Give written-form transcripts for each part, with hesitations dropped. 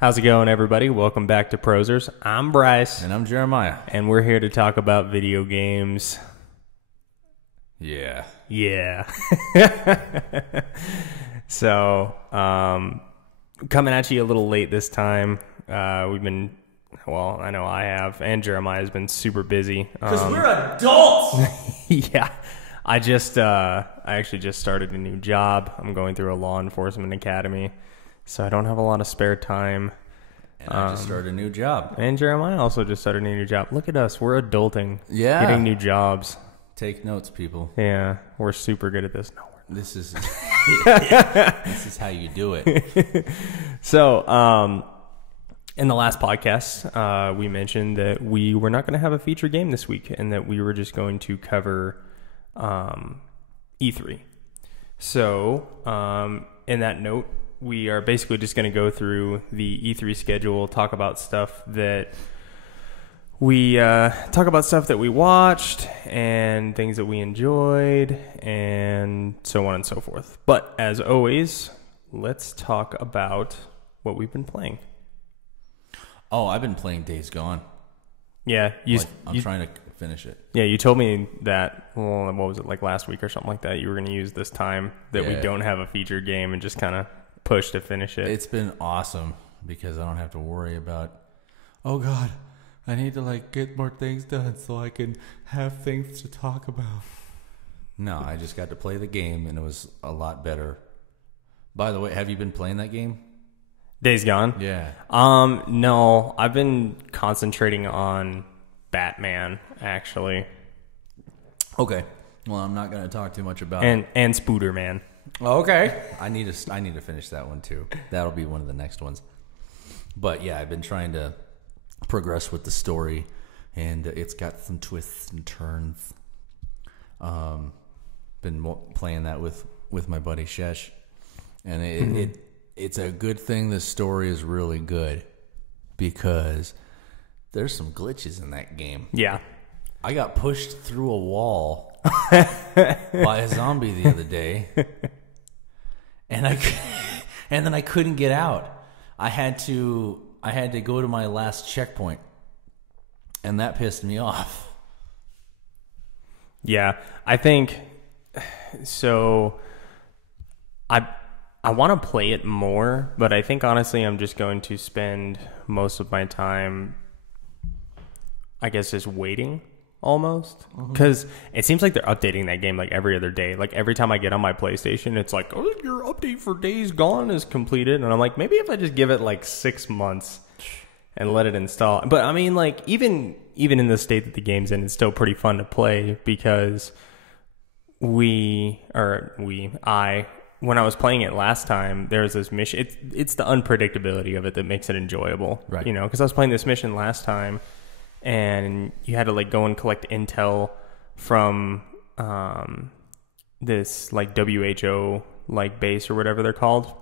How's it going, everybody? Welcome back to Prosers. I'm Bryce. And I'm Jeremiah. And we're here to talk about video games. Yeah. Yeah. So, coming at you a little late this time. We've been, well, I know I have, and Jeremiah has been super busy. Because we're adults! Yeah. I actually just started a new job. I'm going through a law enforcement academy. So I don't have a lot of spare time. And I just started a new job. And Jeremiah also just started a new job. Look at us. We're adulting. Yeah. Getting new jobs. Take notes, people. Yeah. We're super good at this. No, this is this is how you do it. So, in the last podcast, we mentioned that we were not going to have a feature game this week and that we were just going to cover E3. So, in that note, we are basically just going to go through the E3 schedule, talk about stuff that we watched and things that we enjoyed and so on and so forth. But as always, let's talk about what we've been playing. Oh, I've been playing Days Gone. Yeah, I'm trying to finish it. Yeah, you told me that, well, what was it, like last week or something like that, you were going to use this time that we don't have a featured game and just kind of push to finish it. It's been awesome because I don't have to worry about, oh God, I need to get more things done so I can have things to talk about. No, I just got to play the game and it was a lot better. By the way, have you been playing that game? Days Gone? Yeah. No, I've been concentrating on Batman, actually. Okay. Well, I'm not going to talk too much about it. And Spooderman. Okay. I need to finish that one too. That'll be one of the next ones. But yeah, I've been trying to progress with the story, and it's got some twists and turns. Been playing that with my buddy Shesh, and it's a good thing the story is really good because there's some glitches in that game. Yeah. I got pushed through a wall by a zombie the other day, and then I couldn't get out. I had to go to my last checkpoint, and that pissed me off. Yeah, I think so. I want to play it more, but I think honestly I'm just going to spend most of my time, I guess, just waiting almost, because it seems like they're updating that game like every other day. Like every time I get on my PlayStation, it's like, oh, your update for Days Gone is completed, and I'm like, maybe if I just give it like 6 months and let it install. But I mean, like even in the state that the game's in, it's still pretty fun to play because when I was playing it last time, there was this mission. It's the unpredictability of it that makes it enjoyable, right? You know, because I was playing this mission last time, and you had to go and collect intel from this WHO base or whatever they're called.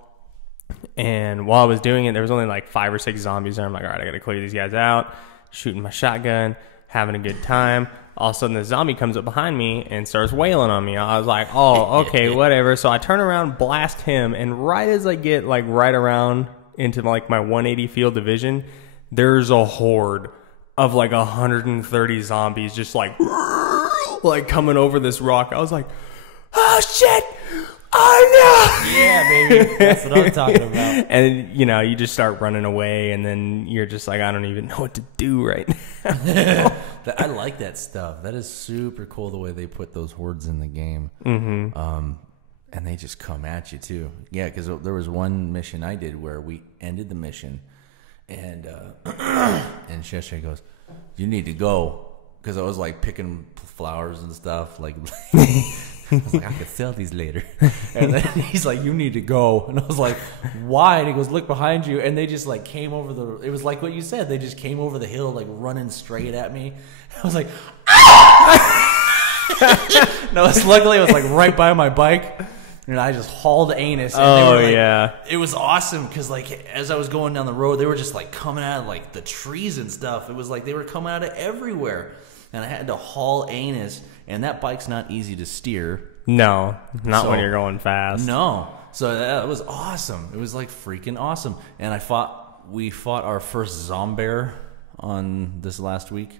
And while I was doing it, there was only 5 or 6 zombies there. I'm like, all right, I gotta clear these guys out. Shooting my shotgun, having a good time. All of a sudden, the zombie comes up behind me and starts wailing on me. I was like, oh, okay, whatever. So I turn around, blast him, and right as I get right around into my 180 field of vision, there's a horde of 130 zombies just coming over this rock. I was like, oh shit, oh no. Yeah, baby, that's what I'm talking about. And you just start running away, and then you're just like, I don't even know what to do right now. I like that stuff. That is super cool the way they put those hordes in the game. And they just come at you too. Yeah, because there was one mission I did where we ended the mission, and Sheshe goes, "You need to go," because I was picking flowers and stuff. I was like, I could sell these later. And then he's like, you need to go. And I was like, why? And he goes, look behind you. And they just came over it was like what you said. They just came over the hill, running straight at me. I was like, ah! No, luckily I was right by my bike. And I just hauled anus. And yeah. It was awesome because as I was going down the road, they were just coming out of the trees and stuff. It was they were coming out of everywhere. And I had to haul anus. And that bike's not easy to steer. No, not when you're going fast. No. So that was awesome. It was freaking awesome. And I fought We fought our first Zombear on this last week.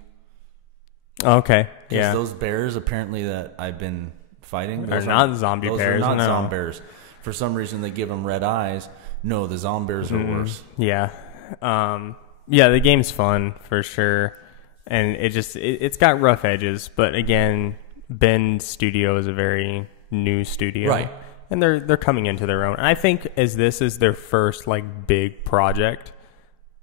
Okay, yeah. Those bears apparently that I've been fighting They're not zombie those bears. Are not no. Zombears. For some reason, they give them red eyes. No, the Zombears are worse. Yeah. Yeah, the game's fun for sure. And it's got rough edges, but again, Bend Studio is a very new studio. Right. And they're coming into their own. And I think as this is their first like big project,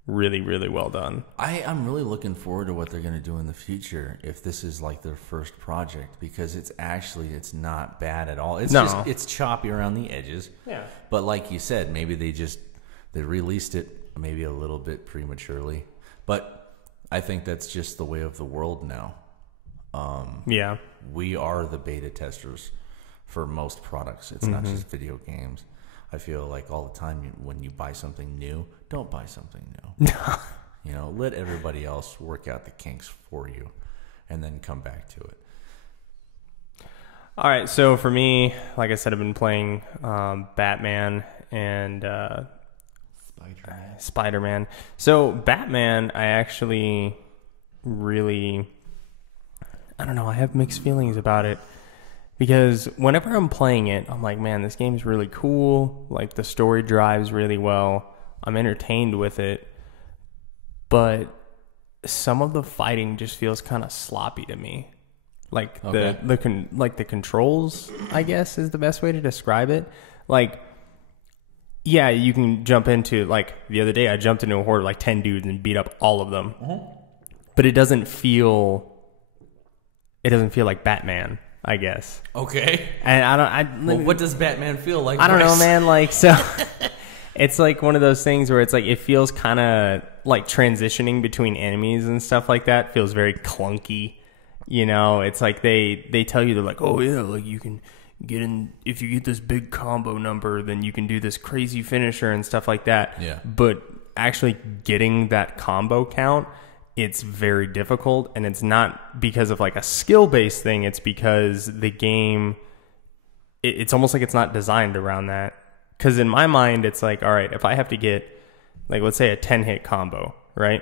really, really well done. I'm really looking forward to what they're going to do in the future if this is like their first project, because it's not bad at all. It's choppy around the edges. Yeah. But like you said, maybe they released it maybe a little bit prematurely. But I think that's just the way of the world now. Yeah. We are the beta testers for most products. It's not just video games. I feel like all the time when you buy something new, don't buy something new. You know, let everybody else work out the kinks for you and then come back to it. All right, so for me, like I said, I've been playing Batman and Spider-Man. So Batman, I actually really, I don't know, I have mixed feelings about it. Because whenever I'm playing it, I'm like, man, this game's really cool. Like, the story drives really well. I'm entertained with it. But some of the fighting just feels kind of sloppy to me. Like, the controls, I guess, is the best way to describe it. Like, yeah, you can jump into, like, the other day I jumped into a horde of, like, 10 dudes and beat up all of them. But it doesn't feel like Batman, I guess. Okay. And what does Batman feel like? I don't know, man. Like, so it's like one of those things where it's like, it feels kind of like transitioning between enemies and stuff like that feels very clunky. You know, it's like they tell you, they're like, oh yeah, like you can get in, if you get this big combo number, then you can do this crazy finisher and stuff like that. Yeah. But actually getting that combo count, it's very difficult, and it's not because of like a skill-based thing. It's because the game, it's almost like it's not designed around that. Because in my mind, it's like, all right, if I have to get, like, let's say a 10-hit combo, right?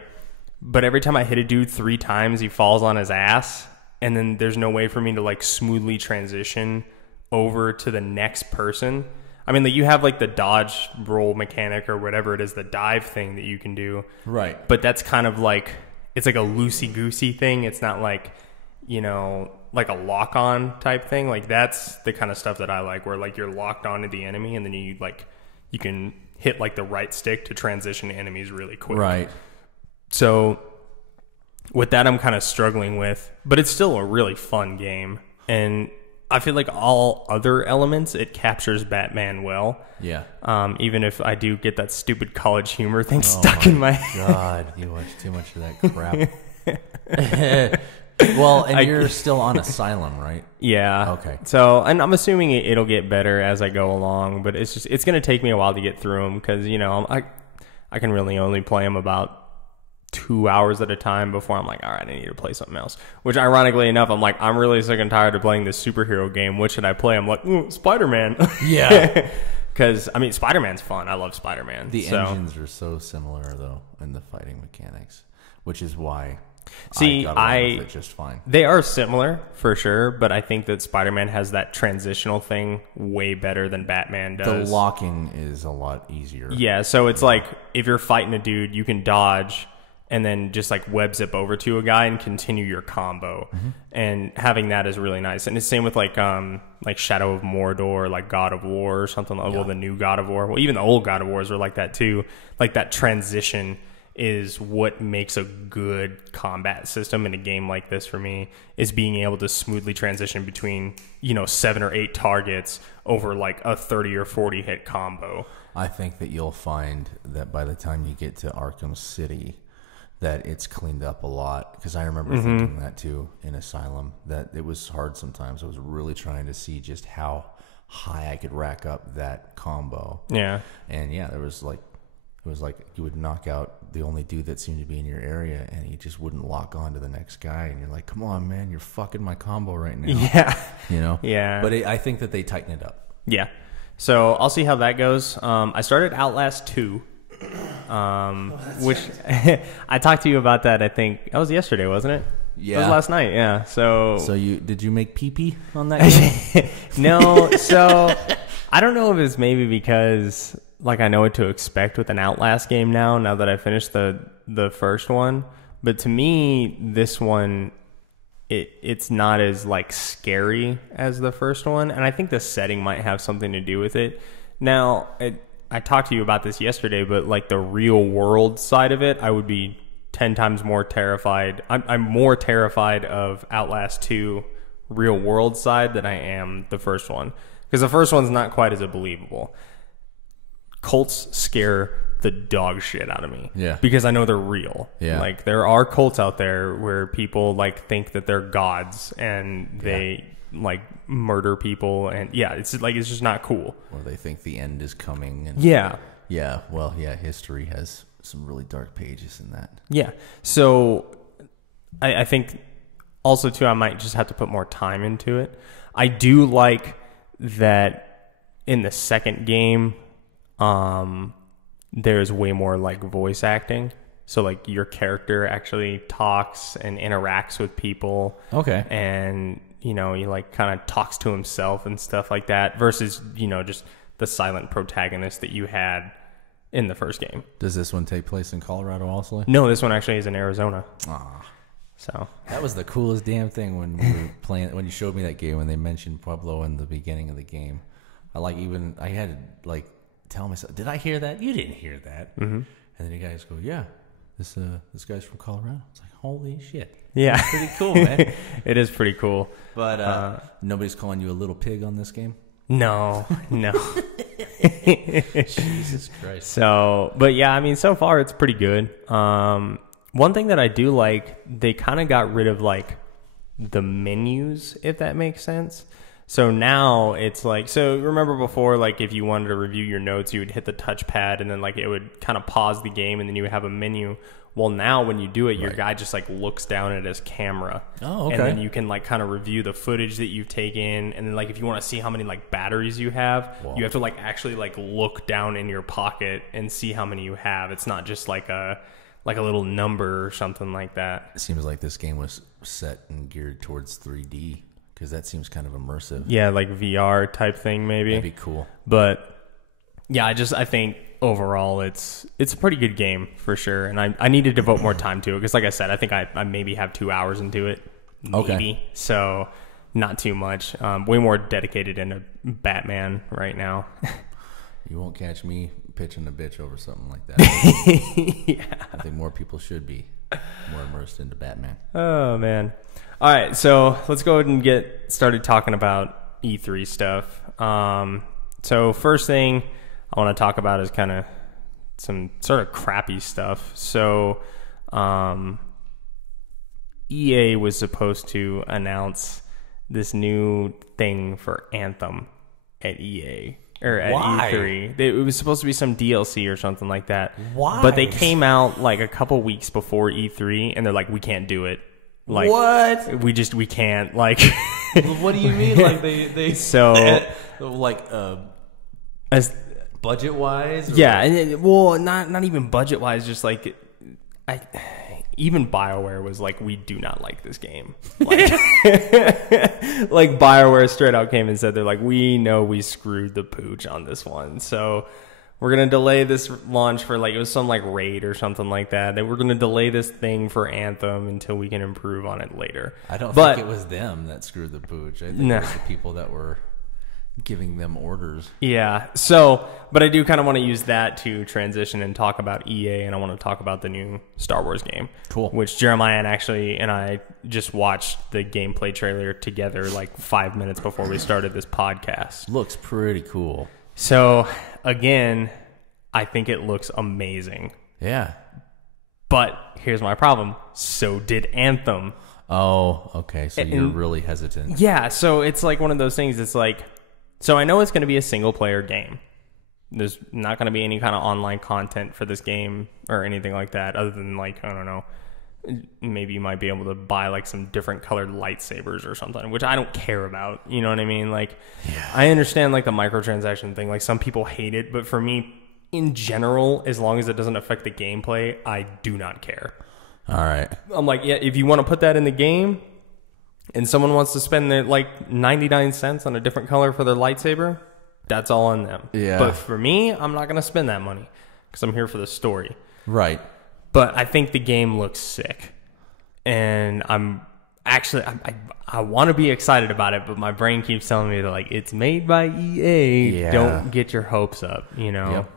But every time I hit a dude 3 times, he falls on his ass, and then there's no way for me to like smoothly transition over to the next person. I mean, like, you have like the dodge roll mechanic or whatever it is, the dive thing that you can do. Right. But that's kind of like, it's like a loosey-goosey thing. It's not like, you know, like a lock-on type thing. Like, that's the kind of stuff that I like, where like you're locked onto the enemy and then you can hit like the right stick to transition enemies really quick. Right. So with that, I'm kind of struggling with, but it's still a really fun game. And I feel like all other elements, it captures Batman well. Yeah. Even if I do get that stupid college humor thing stuck in my head. God, you watch too much of that crap. Well, and you're still on Asylum, right? Yeah. Okay. So, and I'm assuming it'll get better as I go along, but it's going to take me a while to get through them because, you know, I can really only play them about 2 hours at a time before I'm like, all right, I need to play something else. Which, ironically enough, I'm like, I'm really sick and tired of playing this superhero game. What should I play? I'm like, Spider-Man. Yeah. Because, I mean, Spider-Man's fun. I love Spider-Man. The engines are so similar, though, in the fighting mechanics, which is why I got along with it just fine. They are similar, for sure, but I think that Spider-Man has that transitional thing way better than Batman does. The locking is a lot easier. Yeah, so it's like, if you're fighting a dude, you can dodge and then just like web zip over to a guy and continue your combo. And having that is really nice. And it's same with like Shadow of Mordor, like God of War or something. Well, the new God of War. Well, even the old God of Wars are like that too. Like, that transition is what makes a good combat system in a game like this for me, is being able to smoothly transition between, you know, 7 or 8 targets over like a 30 or 40 hit combo. I think that you'll find that by the time you get to Arkham City, that it's cleaned up a lot, because I remember thinking that too in Asylum, that it was hard sometimes. I was really trying to see just how high I could rack up that combo. Yeah. And yeah, it was like you would knock out the only dude that seemed to be in your area, and he just wouldn't lock on to the next guy, and you're like, come on, man, you're fucking my combo right now. Yeah. You know? Yeah. But I think that they tighten it up. Yeah. So I'll see how that goes. I started Outlast 2. which I talked to you about that. I think that was yesterday, wasn't it? Yeah. It was last night. Yeah. So did you make pee-pee on that game? No. So I don't know if it's maybe because like I know what to expect with an Outlast game now that I finished the first one. But to me, this one, it's not as like scary as the first one, and I think the setting might have something to do with it. Now, I talked to you about this yesterday, but like the real world side of it, I would be 10 times more terrified. I'm more terrified of Outlast 2 real world side than I am the first one, because the first one's not quite as believable. Cults scare the dog shit out of me. Yeah. Because I know they're real. Yeah. Like there are cults out there where people like think that they're gods and they like murder people, and it's just not cool. Or they think the end is coming. And Yeah. Yeah. Well, yeah. History has some really dark pages in that. Yeah. So I think also too, I might just have to put more time into it. I do like that in the second game, there's way more like voice acting. So like your character actually talks and interacts with people. Okay. And, he like kind of talks to himself and stuff like that versus, just the silent protagonist that you had in the first game. Does this one take place in Colorado also? No, this one actually is in Arizona. Aw. So that was the coolest damn thing when we were playing, when you showed me that game, when they mentioned Pueblo in the beginning of the game. I had to like tell myself, did I hear that? You didn't hear that. Mm-hmm. And then you guys go, yeah, this guy's from Colorado. It's like, holy shit. Yeah. That's pretty cool, man. It is pretty cool. But nobody's calling you a little pig on this game? No. Jesus Christ. So, but yeah, I mean, so far it's pretty good. One thing that I do like, they kind of got rid of like the menus, if that makes sense. So now it's like, so remember before, like if you wanted to review your notes, you would hit the touchpad and then like it would kind of pause the game and then you would have a menu. Well, now when you do it, your guy just like looks down at his camera. Oh, okay. And then you can like kind of review the footage that you've taken. And then like if you want to see how many like batteries you have, you have to like actually like look down in your pocket and see how many you have. It's not just like a little number or something like that. It seems like this game was set and geared towards 3D, because that seems kind of immersive. Yeah, like VR type thing maybe. That'd be cool. But yeah, I think overall it's a pretty good game for sure. And I need to devote more time to it, because like I said, I think I maybe have 2 hours into it. Maybe. Okay. So not too much. Way more dedicated into Batman right now. You won't catch me pitching a bitch over something like that. Yeah. I think more people should be more immersed into Batman. Oh, man. All right, so let's go ahead and get started talking about E3 stuff. So first thing I want to talk about is kind of some sort of crappy stuff. So EA was supposed to announce this new thing for Anthem at EA. Or at E3. It was supposed to be some DLC or something like that. Why? But they came out like a couple weeks before E3 and they're like, we can't do it. Like, what? We can't. Like, what do you mean? Like they so like as budget wise? Yeah, and well, not even budget wise. Just like even BioWare was like, we do not like this game. Like, like BioWare straight out came and said, they're like, we know we screwed the pooch on this one. So we're going to delay this launch for like, it was some like raid or something like that. That we're going to delay this thing for Anthem until we can improve on it later. I don't think it was them that screwed the pooch. I think it was the people that were giving them orders. Yeah. So, but I do kind of want to use that to transition and talk about EA, and I want to talk about the new Star Wars game. Cool. Which Jeremiah and I just watched the gameplay trailer together like 5 minutes before we started this podcast. Looks pretty cool. So, again, I think it looks amazing. Yeah. But here's my problem. So did Anthem. Oh, okay. So you're really hesitant. Yeah. So it's like one of those things. It's like, so I know it's going to be a single player game. There's not going to be any kind of online content for this game or anything like that, other than like, I don't know, maybe you might be able to buy like some different colored lightsabers or something, which I don't care about. You know what I mean? Like, I understand like the microtransaction thing. Like some people hate it, but for me, in general, as long as it doesn't affect the gameplay, I do not care. All right. I'm like, yeah, if you want to put that in the game and someone wants to spend their like 99 cents on a different color for their lightsaber, that's all on them. Yeah. But for me, I'm not going to spend that money because I'm here for the story. Right. But I think the game looks sick. And I'm actually, I want to be excited about it, but my brain keeps telling me that, like, it's made by EA. Yeah. Don't get your hopes up, you know? Yep.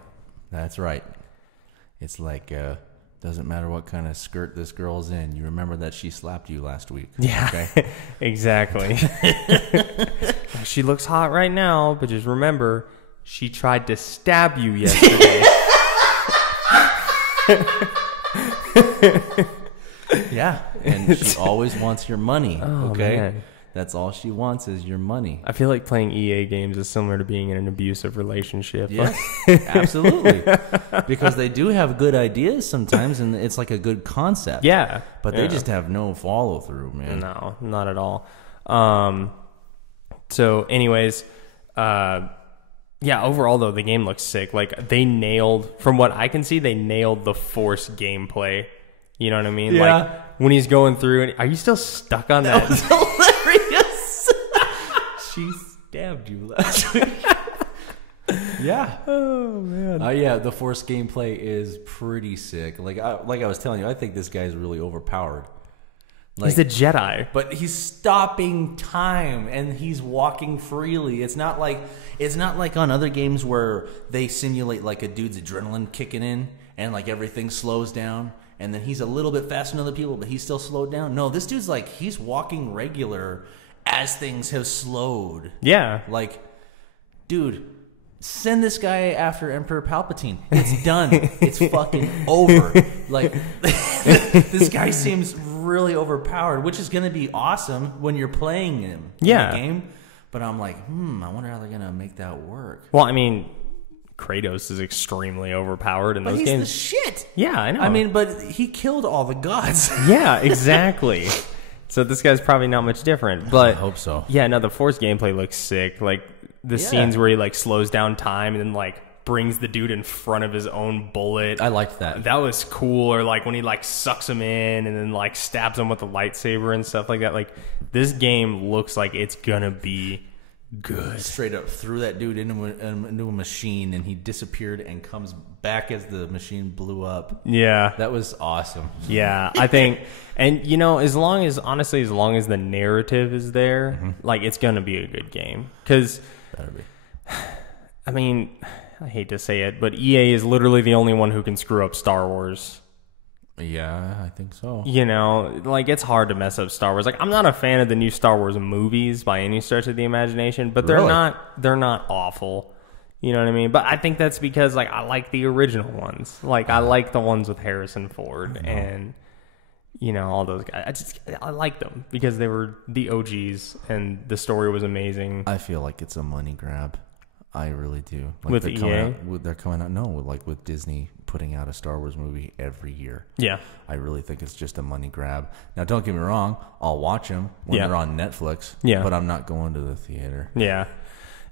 That's right. It's like, doesn't matter what kind of skirt this girl's in. You remember that she slapped you last week. Yeah, Okay? exactly. She looks hot right now, but just remember, she tried to stab you yesterday. Yeah. And she always wants your money. Oh, okay? man. That's all she wants is your money. I feel like playing EA games is similar to being in an abusive relationship. Yes, absolutely. Because they do have good ideas sometimes, and it's like a good concept. Yeah. But they just have no follow through, man. No, not at all. So anyways, yeah, overall though, the game looks sick. Like, they nailed, from what I can see, they nailed the Force gameplay. You know what I mean? Yeah. Like, when he's going through, and are you still stuck on that? was hilarious. She stabbed you last week. Yeah. Oh man. Yeah, the Force gameplay is pretty sick. Like I was telling you, I think this guy's really overpowered. Like, He's a Jedi. but he's stopping time and he's walking freely. It's not like on other games where they simulate like a dude's adrenaline kicking in and like everything slows down and then he's a little bit faster than other people, but he's still slowed down. No, this dude's like he's walking regular as things have slowed. Yeah. Like, dude, send this guy after Emperor Palpatine. It's done. It's fucking over. Like, this guy seems really overpowered, which is going to be awesome when you're playing him in Yeah. the game. But I'm like, I wonder how they're going to make that work. Well, I mean, Kratos is extremely overpowered in But those he's games. the shit. Yeah, I know. I mean, but he killed all the gods. yeah, exactly. So this guy's probably not much different, but I hope so. Yeah, no, the Force gameplay looks sick. Like the scenes where he like slows down time and then like brings the dude in front of his own bullet. I liked that. That was cool. Or like when he like sucks him in and then like stabs him with the lightsaber and stuff like that. Like, this game looks like it's gonna be good. Straight up threw that dude into a machine and he disappeared and comes back as the machine blew up. Yeah. That was awesome. Yeah, I think, and you know, as long as the narrative is there, like, it's gonna be a good game. Because, Better be. I mean, I hate to say it, but EA is literally the only one who can screw up Star Wars. Yeah, I think so. You know, like, it's hard to mess up Star Wars. Like, I'm not a fan of the new Star Wars movies by any stretch of the imagination, but they're Really? not awful. You know what I mean? But I think that's because, like, I like the original ones. Like, I like the ones with Harrison Ford and, you know, all those guys. I like them because they were the OGs and the story was amazing. I feel like it's a money grab. I really do. Like With they're EA? They're coming out. No, like with Disney putting out a Star Wars movie every year. Yeah. I really think it's just a money grab. Now, don't get me wrong. I'll watch them when Yeah. they're on Netflix. Yeah. But I'm not going to the theater. Yeah.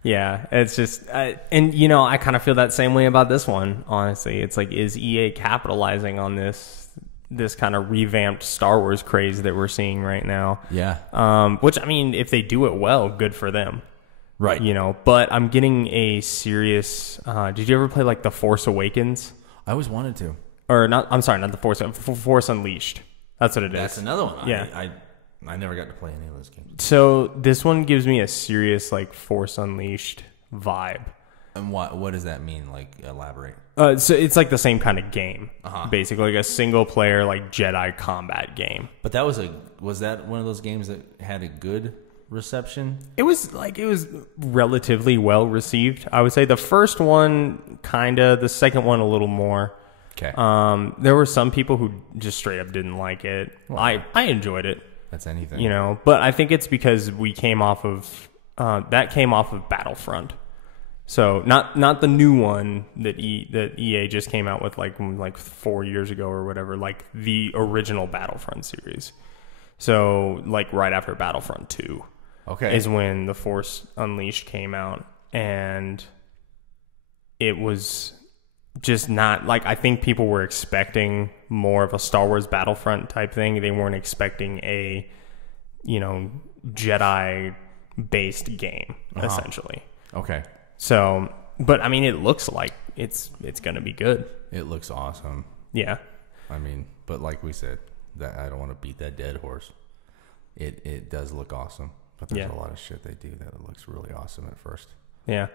Yeah. It's just, and, you know, I kind of feel that same way about this one, honestly. It's like, is EA capitalizing on this kind of revamped Star Wars craze that we're seeing right now? Yeah. Which, I mean, if they do it well, good for them. Right. You know, but I'm getting a serious, did you ever play like The Force Awakens? I always wanted to. Or not, I'm sorry, not The Force Unleashed. That's what it is. That's another one. Yeah. I never got to play any of those games. So this one gives me a serious like Force Unleashed vibe. And what does that mean? Like, elaborate. So it's like the same kind of game, basically, like a single player like Jedi combat game. But was that one of those games that had a good reception? It was relatively well received. I would say the first one kinda, the second one a little more. Okay. There were some people who just straight up didn't like it. I enjoyed it, That's anything. you know, but I think it's because we came off of Battlefront. So not the new one that EA just came out with like 4 years ago or whatever, like the original Battlefront series. So like right after Battlefront 2 is when The Force Unleashed came out, and it was just not like, I think people were expecting more of a Star Wars Battlefront type thing. They weren't expecting a, you know, Jedi based game essentially. Okay. So, but I mean, it looks like it's going to be good. It looks awesome. Yeah. I mean, but like we said, that I don't want to beat that dead horse. It does look awesome, but there's a lot of shit they do that looks really awesome at first. Yeah.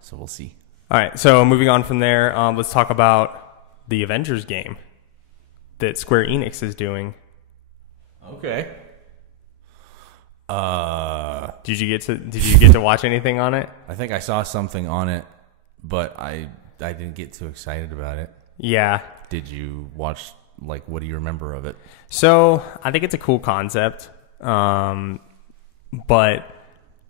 So we'll see. All right. So moving on from there, let's talk about the Avengers game that Square Enix is doing. Okay. Did you get to watch anything on it? I think I saw something on it, but I didn't get too excited about it. Yeah. Did you watch, like, what do you remember of it? So I think it's a cool concept. But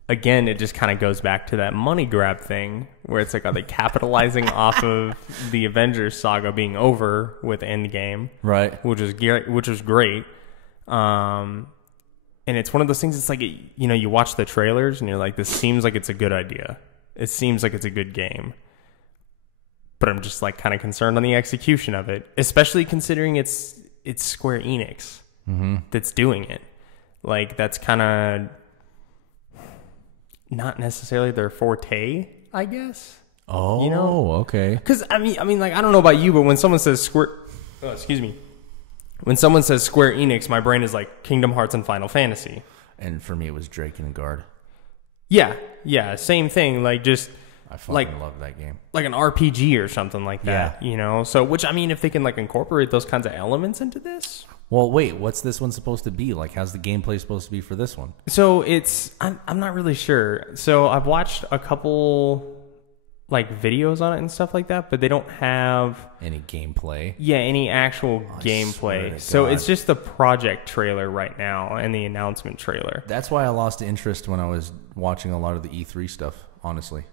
again, it just kind of goes back to that money grab thing where it's like, are they capitalizing off of the Avengers saga being over with Endgame? Right. Which was great. And it's one of those things, it's like, you know, you watch the trailers and you're like, this seems like it's a good idea. It seems like it's a good game. But I'm just like kind of concerned on the execution of it, especially considering it's Square Enix that's doing it. Like, that's kind of not necessarily their forte, I guess. Oh, you know? Okay. Because I mean, like, I don't know about you, but when someone says when someone says Square Enix, my brain is like Kingdom Hearts and Final Fantasy. And for me, it was Drake and Guard. Yeah, same thing. Like, just I fucking love that game. like an RPG or something like that. You know. So, which, I mean, if they can like incorporate those kinds of elements into this. Well, wait, what's this one supposed to be? Like, how's the gameplay supposed to be for this one? So I'm not really sure. So I've watched a couple like videos on it and stuff like that, but they don't have any gameplay. Yeah, any actual gameplay. So it's just the project trailer right now and the announcement trailer. That's why I lost interest when I was watching a lot of the E3 stuff, honestly.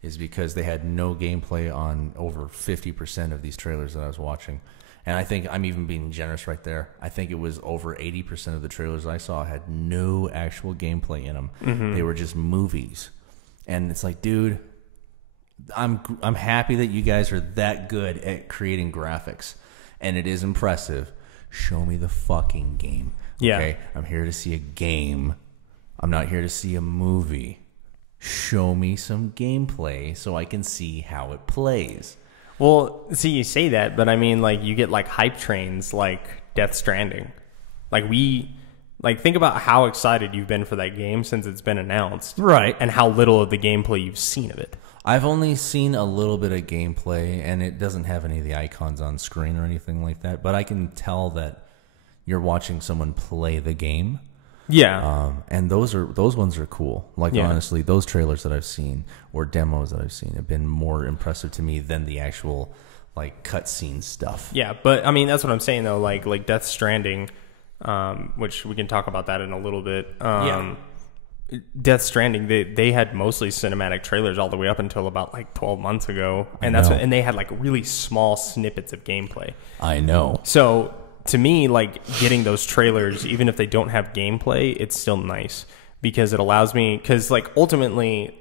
Is because they had no gameplay on over 50% of these trailers that I was watching. And I think I'm even being generous right there. I think it was over 80% of the trailers I saw had no actual gameplay in them. Mm-hmm. They were just movies. And it's like, dude, I'm happy that you guys are that good at creating graphics. And it is impressive. Show me the fucking game. Yeah. Okay? I'm here to see a game. I'm not here to see a movie. Show me some gameplay so I can see how it plays. Well, see, you say that, but I mean, like, you get like hype trains like Death Stranding. Like, think about how excited you've been for that game since it's been announced. Right. And how little of the gameplay you've seen of it. I've only seen a little bit of gameplay, and it doesn't have any of the icons on screen or anything like that, but I can tell that you're watching someone play the game. Yeah. And those ones are cool. Like, honestly, those trailers that I've seen or demos that I've seen have been more impressive to me than the actual like cutscene stuff. Yeah, but I mean, that's what I'm saying though. Like Death Stranding, which we can talk about that in a little bit. Death Stranding, they had mostly cinematic trailers all the way up until about like 12 months ago, and and they had like really small snippets of gameplay. I know. So to me, like, getting those trailers, even if they don't have gameplay, it's still nice because it allows me, because like ultimately,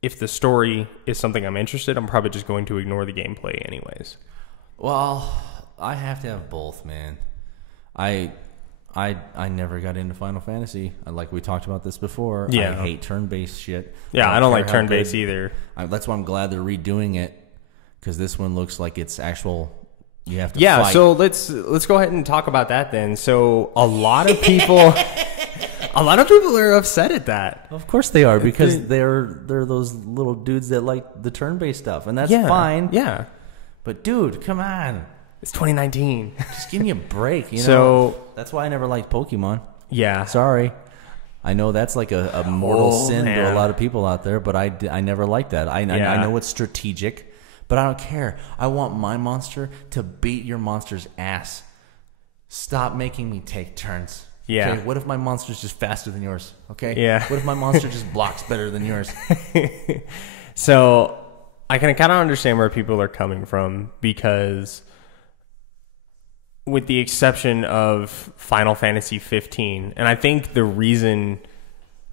if the story is something I'm interested, I'm probably just going to ignore the gameplay anyways. Well, I have to have both, man. I never got into Final Fantasy. Like we talked about this before. Yeah. I hate turn-based shit. Yeah, I don't like turn-based either. That's why I'm glad they're redoing it, because this one looks like it's actual. You have to fight. So let's go ahead and talk about that then. So a lot of people are upset at that. Of course they are, because they're those little dudes that like the turn-based stuff, and that's fine. Yeah. But dude, come on. It's 2019. Just give me a break, you know? So that's why I never liked Pokemon. Yeah. Sorry. I know that's like a mortal sin to a lot of people out there, but I never liked that. I know it's strategic, but I don't care. I want my monster to beat your monster's ass. Stop making me take turns. Yeah. Okay? What if my monster's just faster than yours? Okay. Yeah. What if my monster just blocks better than yours? So I can kind of understand where people are coming from, because with the exception of Final Fantasy 15, and I think the reason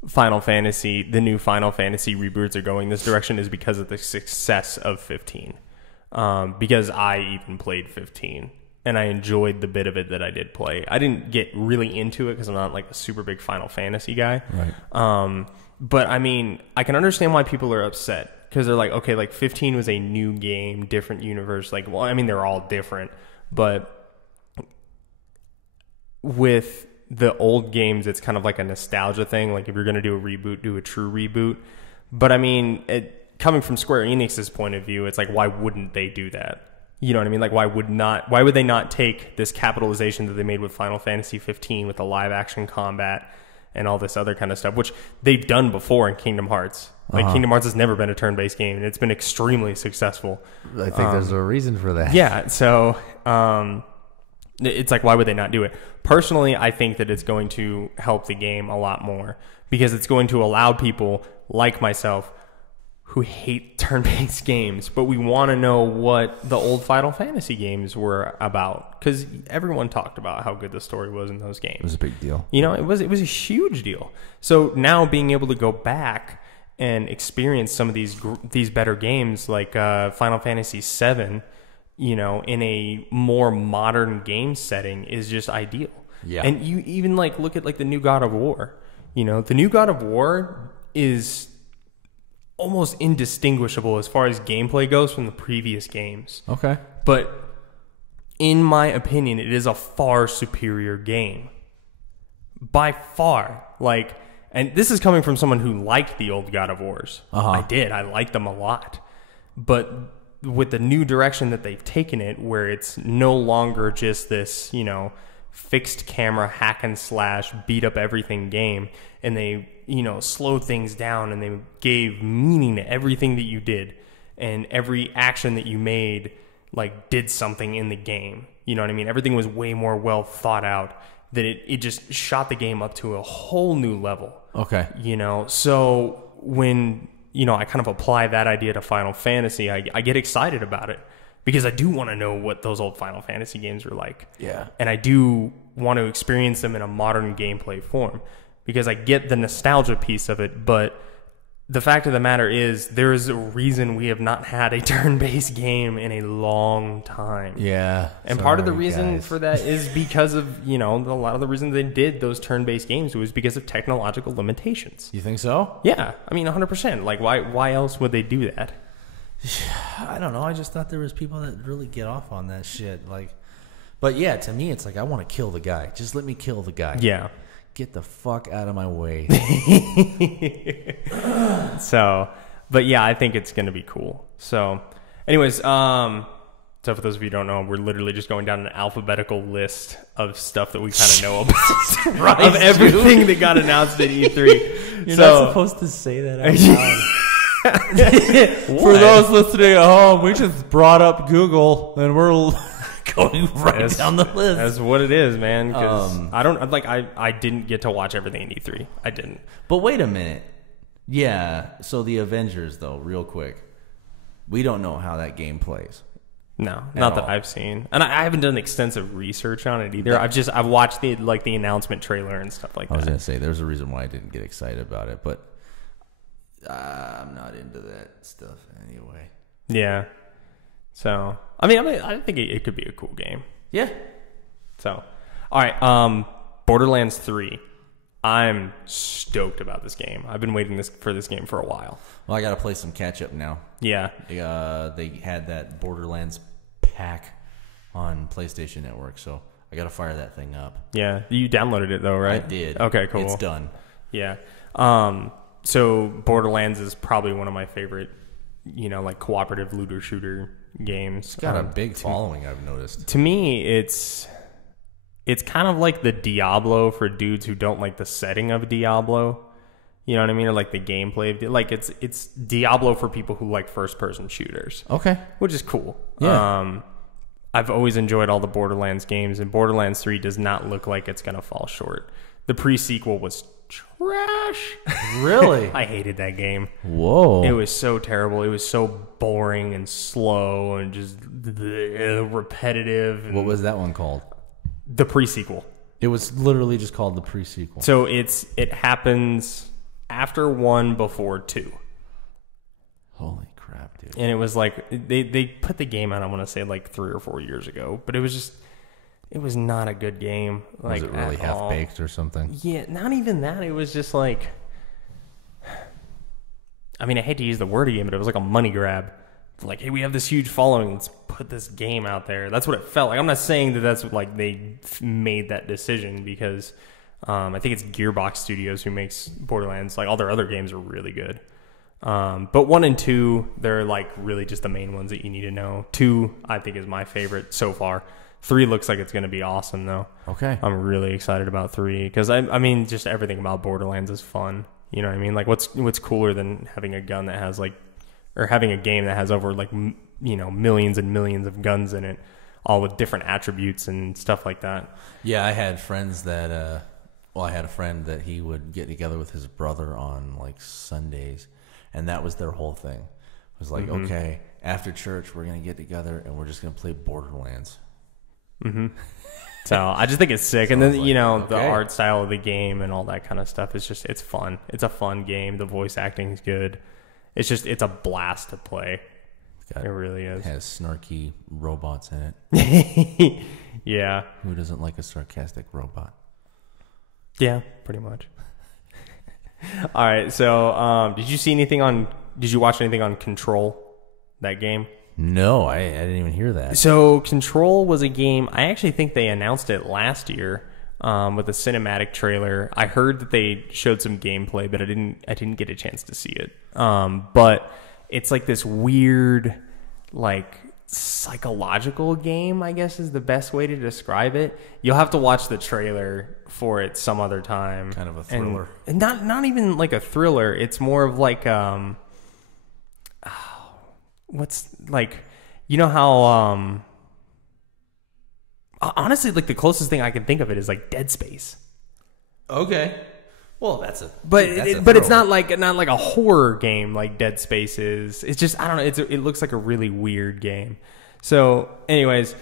the new Final Fantasy reboots are going this direction is because of the success of 15. because I even played 15. And I enjoyed the bit of it that I did play. I didn't get really into it because I'm not like a super big Final Fantasy guy. Right. But I mean, I can understand why people are upset because they're like, okay, like 15 was a new game, different universe. Like, well, I mean, they're all different, but with the old games, it's kind of like a nostalgia thing. Like if you're going to do a reboot, do a true reboot. But I mean, coming from Square Enix's point of view, it's like, why wouldn't they do that? You know what I mean? Like, why would they not take this capitalization that they made with Final Fantasy 15 with the live action combat and all this other kind of stuff, which they've done before in Kingdom Hearts. Like, Kingdom Hearts has never been a turn-based game, and it's been extremely successful. I think there's a reason for that. Yeah, so it's like, why would they not do it? Personally, I think that it's going to help the game a lot more because it's going to allow people like myself who hate turn-based games, but we want to know what the old Final Fantasy games were about because everyone talked about how good the story was in those games. It was a big deal. You know, it was a huge deal. So now being able to go back and experience some of these better games like Final Fantasy VII, you know, in a more modern game setting is just ideal. Yeah. And you even like look at like the new God of War. You know, the new God of War is almost indistinguishable as far as gameplay goes from the previous games. Okay. But in my opinion, it is a far superior game. By far. Like, and this is coming from someone who liked the old God of Wars. I did. I liked them a lot. But with the new direction that they've taken it, where it's no longer just this, you know, fixed camera hack and slash beat up everything game, and they, you know, slowed things down and they gave meaning to everything that you did, and every action that you made like did something in the game. You know what I mean? Everything was way more well thought out, that it just shot the game up to a whole new level. Okay. You know, so when, you know, I kind of apply that idea to Final Fantasy, I get excited about it because I do want to know what those old Final Fantasy games were like. Yeah. And I do want to experience them in a modern gameplay form because I get the nostalgia piece of it, but the fact of the matter is there is a reason we have not had a turn-based game in a long time. Yeah. And part of the reason for that is because of, you know, a lot of the reasons they did those turn-based games was because of technological limitations. You think so? Yeah. I mean, 100%. Like, why else would they do that? I don't know. I just thought there was people that really get off on that shit. Like, but yeah, to me, it's like, I want to kill the guy. Just let me kill the guy. Yeah. Get the fuck out of my way. So, but yeah, I think it's going to be cool. So, anyways, so for those of you who don't know, we're literally just going down an alphabetical list of stuff that we kind of know about of everything that got announced at E3. You're not supposed to say that out loud. For those listening at home, we just brought up Google and we're going right down the list. That's what it is, man. Because I didn't get to watch everything in E3. I didn't. But wait a minute. Yeah. So the Avengers, though, real quick, we don't know how that game plays. No, not that I've seen, and I haven't done extensive research on it either. I've watched the announcement trailer and stuff like that. I was gonna say there's a reason why I didn't get excited about it, but I'm not into that stuff anyway. Yeah. So I mean, I think it could be a cool game. Yeah. So, all right. Borderlands 3. I'm stoked about this game. I've been waiting for this game for a while. Well, I got to play some catch up now. Yeah. They had that Borderlands pack on PlayStation Network, so I got to fire that thing up. Yeah. You downloaded it though, right? I did. Okay, cool. It's done. Yeah. So Borderlands is probably one of my favorite, you know, like cooperative looter shooter games. It's got a big following, I've noticed. To me, it's kind of like the Diablo for dudes who don't like the setting of Diablo. You know what I mean? Or like the gameplay. Like it's Diablo for people who like first-person shooters. Okay. Which is cool. Yeah. I've always enjoyed all the Borderlands games, and Borderlands 3 does not look like it's going to fall short. The pre-sequel was trash. Really? I hated that game. Whoa. It was so terrible. It was so boring and slow and just repetitive. What was that one called? The pre-sequel. It was literally just called the pre-sequel. So it happens after 1 before 2. Holy crap. crap, dude. And it was like they put the game out, I want to say like 3 or 4 years ago, but it was not a good game. Like, Was it really half baked or something? Yeah, not even that. It was just like, I mean, I hate to use the word again, but it was like a money grab. Like, hey, we have this huge following. Let's put this game out there. That's what it felt like. I'm not saying that that's what, like, they made that decision because I think it's Gearbox Studios who makes Borderlands. Like, all their other games are really good. But 1 and 2, they're like really just the main ones that you need to know. 2, I think, is my favorite so far. 3 looks like it's going to be awesome, though. Okay. I'm really excited about 3 because I mean, just everything about Borderlands is fun. You know what I mean? Like, what's cooler than having a gun that has like, or having a game that has over like millions and millions of guns in it, all with different attributes and stuff like that. Yeah, I had friends that. I had a friend that he would get together with his brother on like Sundays, and that was their whole thing. It was like, okay, after church, we're gonna get together and we're just gonna play Borderlands. So I just think it's sick. And then, like, the okay. art style of the game and all that kind of stuff is just, it's fun. It's a fun game. The voice acting is good. It's a blast to play. It really is. It has snarky robots in it. Yeah. Who doesn't like a sarcastic robot? Yeah, pretty much. All right. So, did you watch anything on Control, that game? No, I didn't even hear that. So Control was a game, I actually think they announced it last year with a cinematic trailer. I heard that they showed some gameplay, but I didn't get a chance to see it. But it's like this weird, like, psychological game, I guess is the best way to describe it. You'll have to watch the trailer for it some other time. Kind of a thriller. And not even like a thriller. It's more of like what's like, you know how honestly, like, the closest thing I can think of it is like Dead Space. Okay. Well, that's But it's not like a horror game like Dead Space is. It's just, I don't know, it looks like a really weird game. So anyways,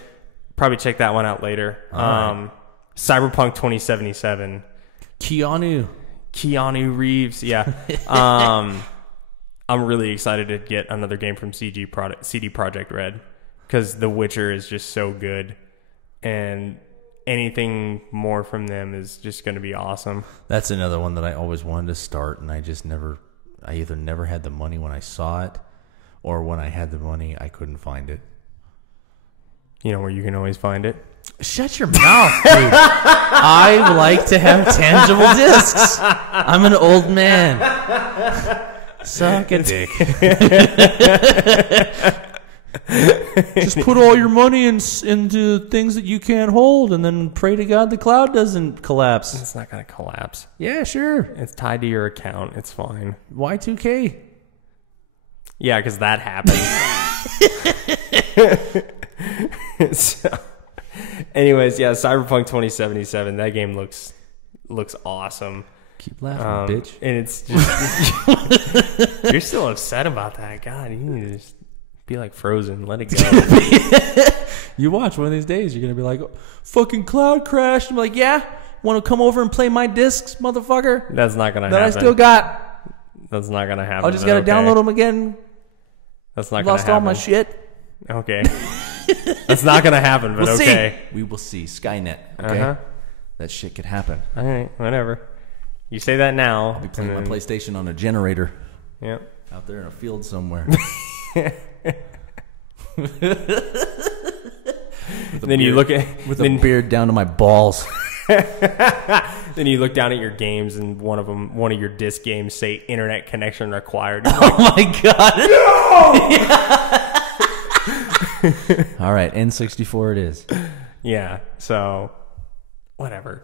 probably check that one out later. Right. Cyberpunk 2077. Keanu Reeves, yeah. I'm really excited to get another game from CD Projekt Red because The Witcher is just so good, and anything more from them is just going to be awesome. That's another one that I always wanted to start, and I either never had the money when I saw it, or when I had the money, I couldn't find it. You know where you can always find it? Shut your mouth, dude. I like to have tangible discs. I'm an old man. Suck a dick. Just put all your money into things that you can't hold, and then pray to God the cloud doesn't collapse. It's not going to collapse. Yeah, sure. It's tied to your account. It's fine. Y2K. Yeah, because that happened. So, anyways, yeah, Cyberpunk 2077. That game looks awesome. Keep laughing, bitch. And it's just you're still upset about that. God, you need to just be like Frozen. Let it go. You watch one of these days, you're gonna be like, fucking cloud crashed. I'm like, yeah, want to come over and play my discs, motherfucker? That's not gonna that happen. I still got. That's not gonna happen. I just gotta download them again. That's not gonna Lost happen. all my shit. Okay. That's not gonna happen, but We'll okay. see. We will see. Skynet. Okay. Uh-huh. That shit could happen. All right, whatever. You say that now. I'll be playing my PlayStation on a generator. Yep. Out there in a field somewhere. Then you look at with a beard down to my balls. Then you look down at your games, and one of your disc games say internet connection required. Oh my god. All right, N64 it is. Yeah. So whatever.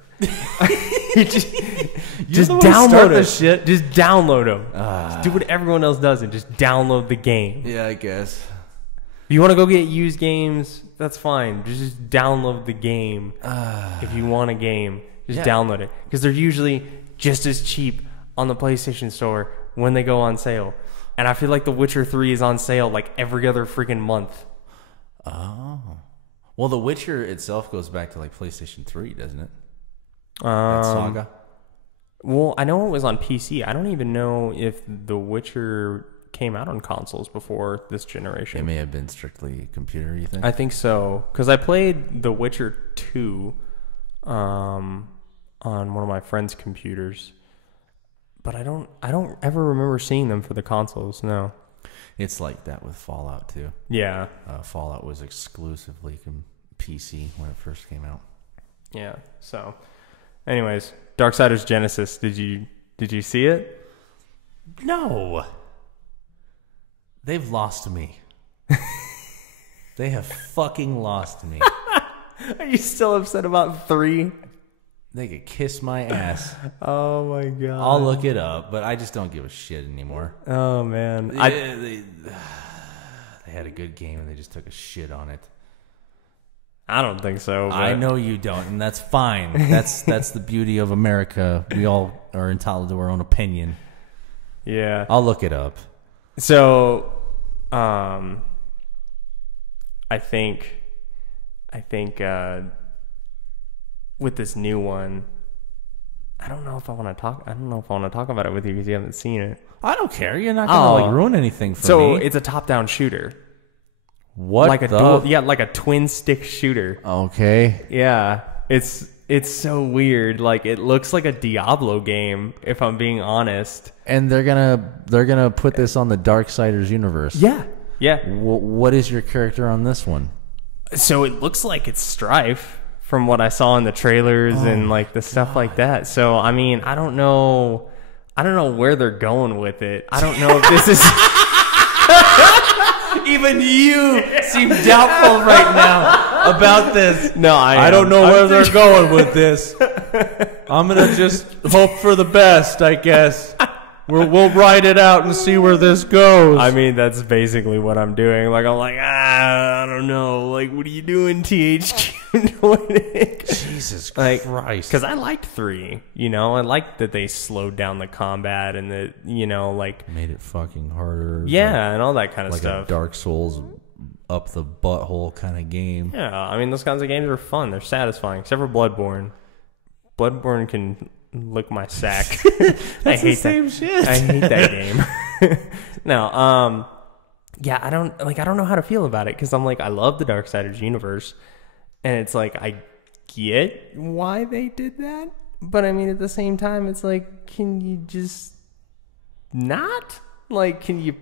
just the one who download started it. this shit. Just download them. Just do what everyone else does and just download the game. Yeah, I guess. If you want to go get used games, that's fine. Just download the game. If you want a game, just download it. Because they're usually just as cheap on the PlayStation Store when they go on sale. And I feel like The Witcher 3 is on sale like every other freaking month. Oh. Well, The Witcher itself goes back to like PlayStation 3, doesn't it? That saga? Well, I know it was on PC. I don't even know if The Witcher came out on consoles before this generation. It may have been strictly computer, you think? I think so, because I played The Witcher 2 on one of my friend's computers, but I don't ever remember seeing them for the consoles. No. It's like that with Fallout too. Yeah. Fallout was exclusively PC when it first came out. Yeah. So, anyways, Darksiders Genesis. Did you see it? No. They've lost me. They have fucking lost me. Are you still upset about 3? They could kiss my ass. Oh my god. I'll look it up, but I just don't give a shit anymore. Oh man. They had a good game and they just took a shit on it. I don't think so. But... I know you don't, and that's fine. That's the beauty of America. We all are entitled to our own opinion. Yeah. I'll look it up. So, I think with this new one, I don't know if I want to talk about it with you because you haven't seen it. I don't care. You're not gonna ruin anything for me. So it's a top-down shooter. What? Like like a twin stick shooter. Okay. Yeah. It's so weird. Like it looks like a Diablo game, if I'm being honest. And they're gonna put this on the Darksiders universe. Yeah. Yeah. What is your character on this one? So it looks like it's Strife from what I saw in the trailers and like the stuff like that. So I mean, I don't know where they're going with it. I don't know if this is Even you seem doubtful right now about this. No, I don't know where they're going with this. I'm gonna just hope for the best, I guess. We'll ride it out and see where this goes. I mean, that's basically what I'm doing. Like, I'm like, I don't know. Like, what are you doing, THQ Nordic? Jesus Christ. Because I liked 3, you know? I liked that they slowed down the combat and that, you know, like... Made it fucking harder. Yeah, and all that kind of stuff. Like a Dark Souls up the butthole kind of game. Yeah, I mean, those kinds of games are fun. They're satisfying, except for Bloodborne. Bloodborne can... lick my sack. I hate same shit. I hate that game. No, yeah, I don't know how to feel about it because I'm like, I love the Darksiders universe, and it's like I get why they did that, but I mean at the same time, it's like, can you just not? Like, can you?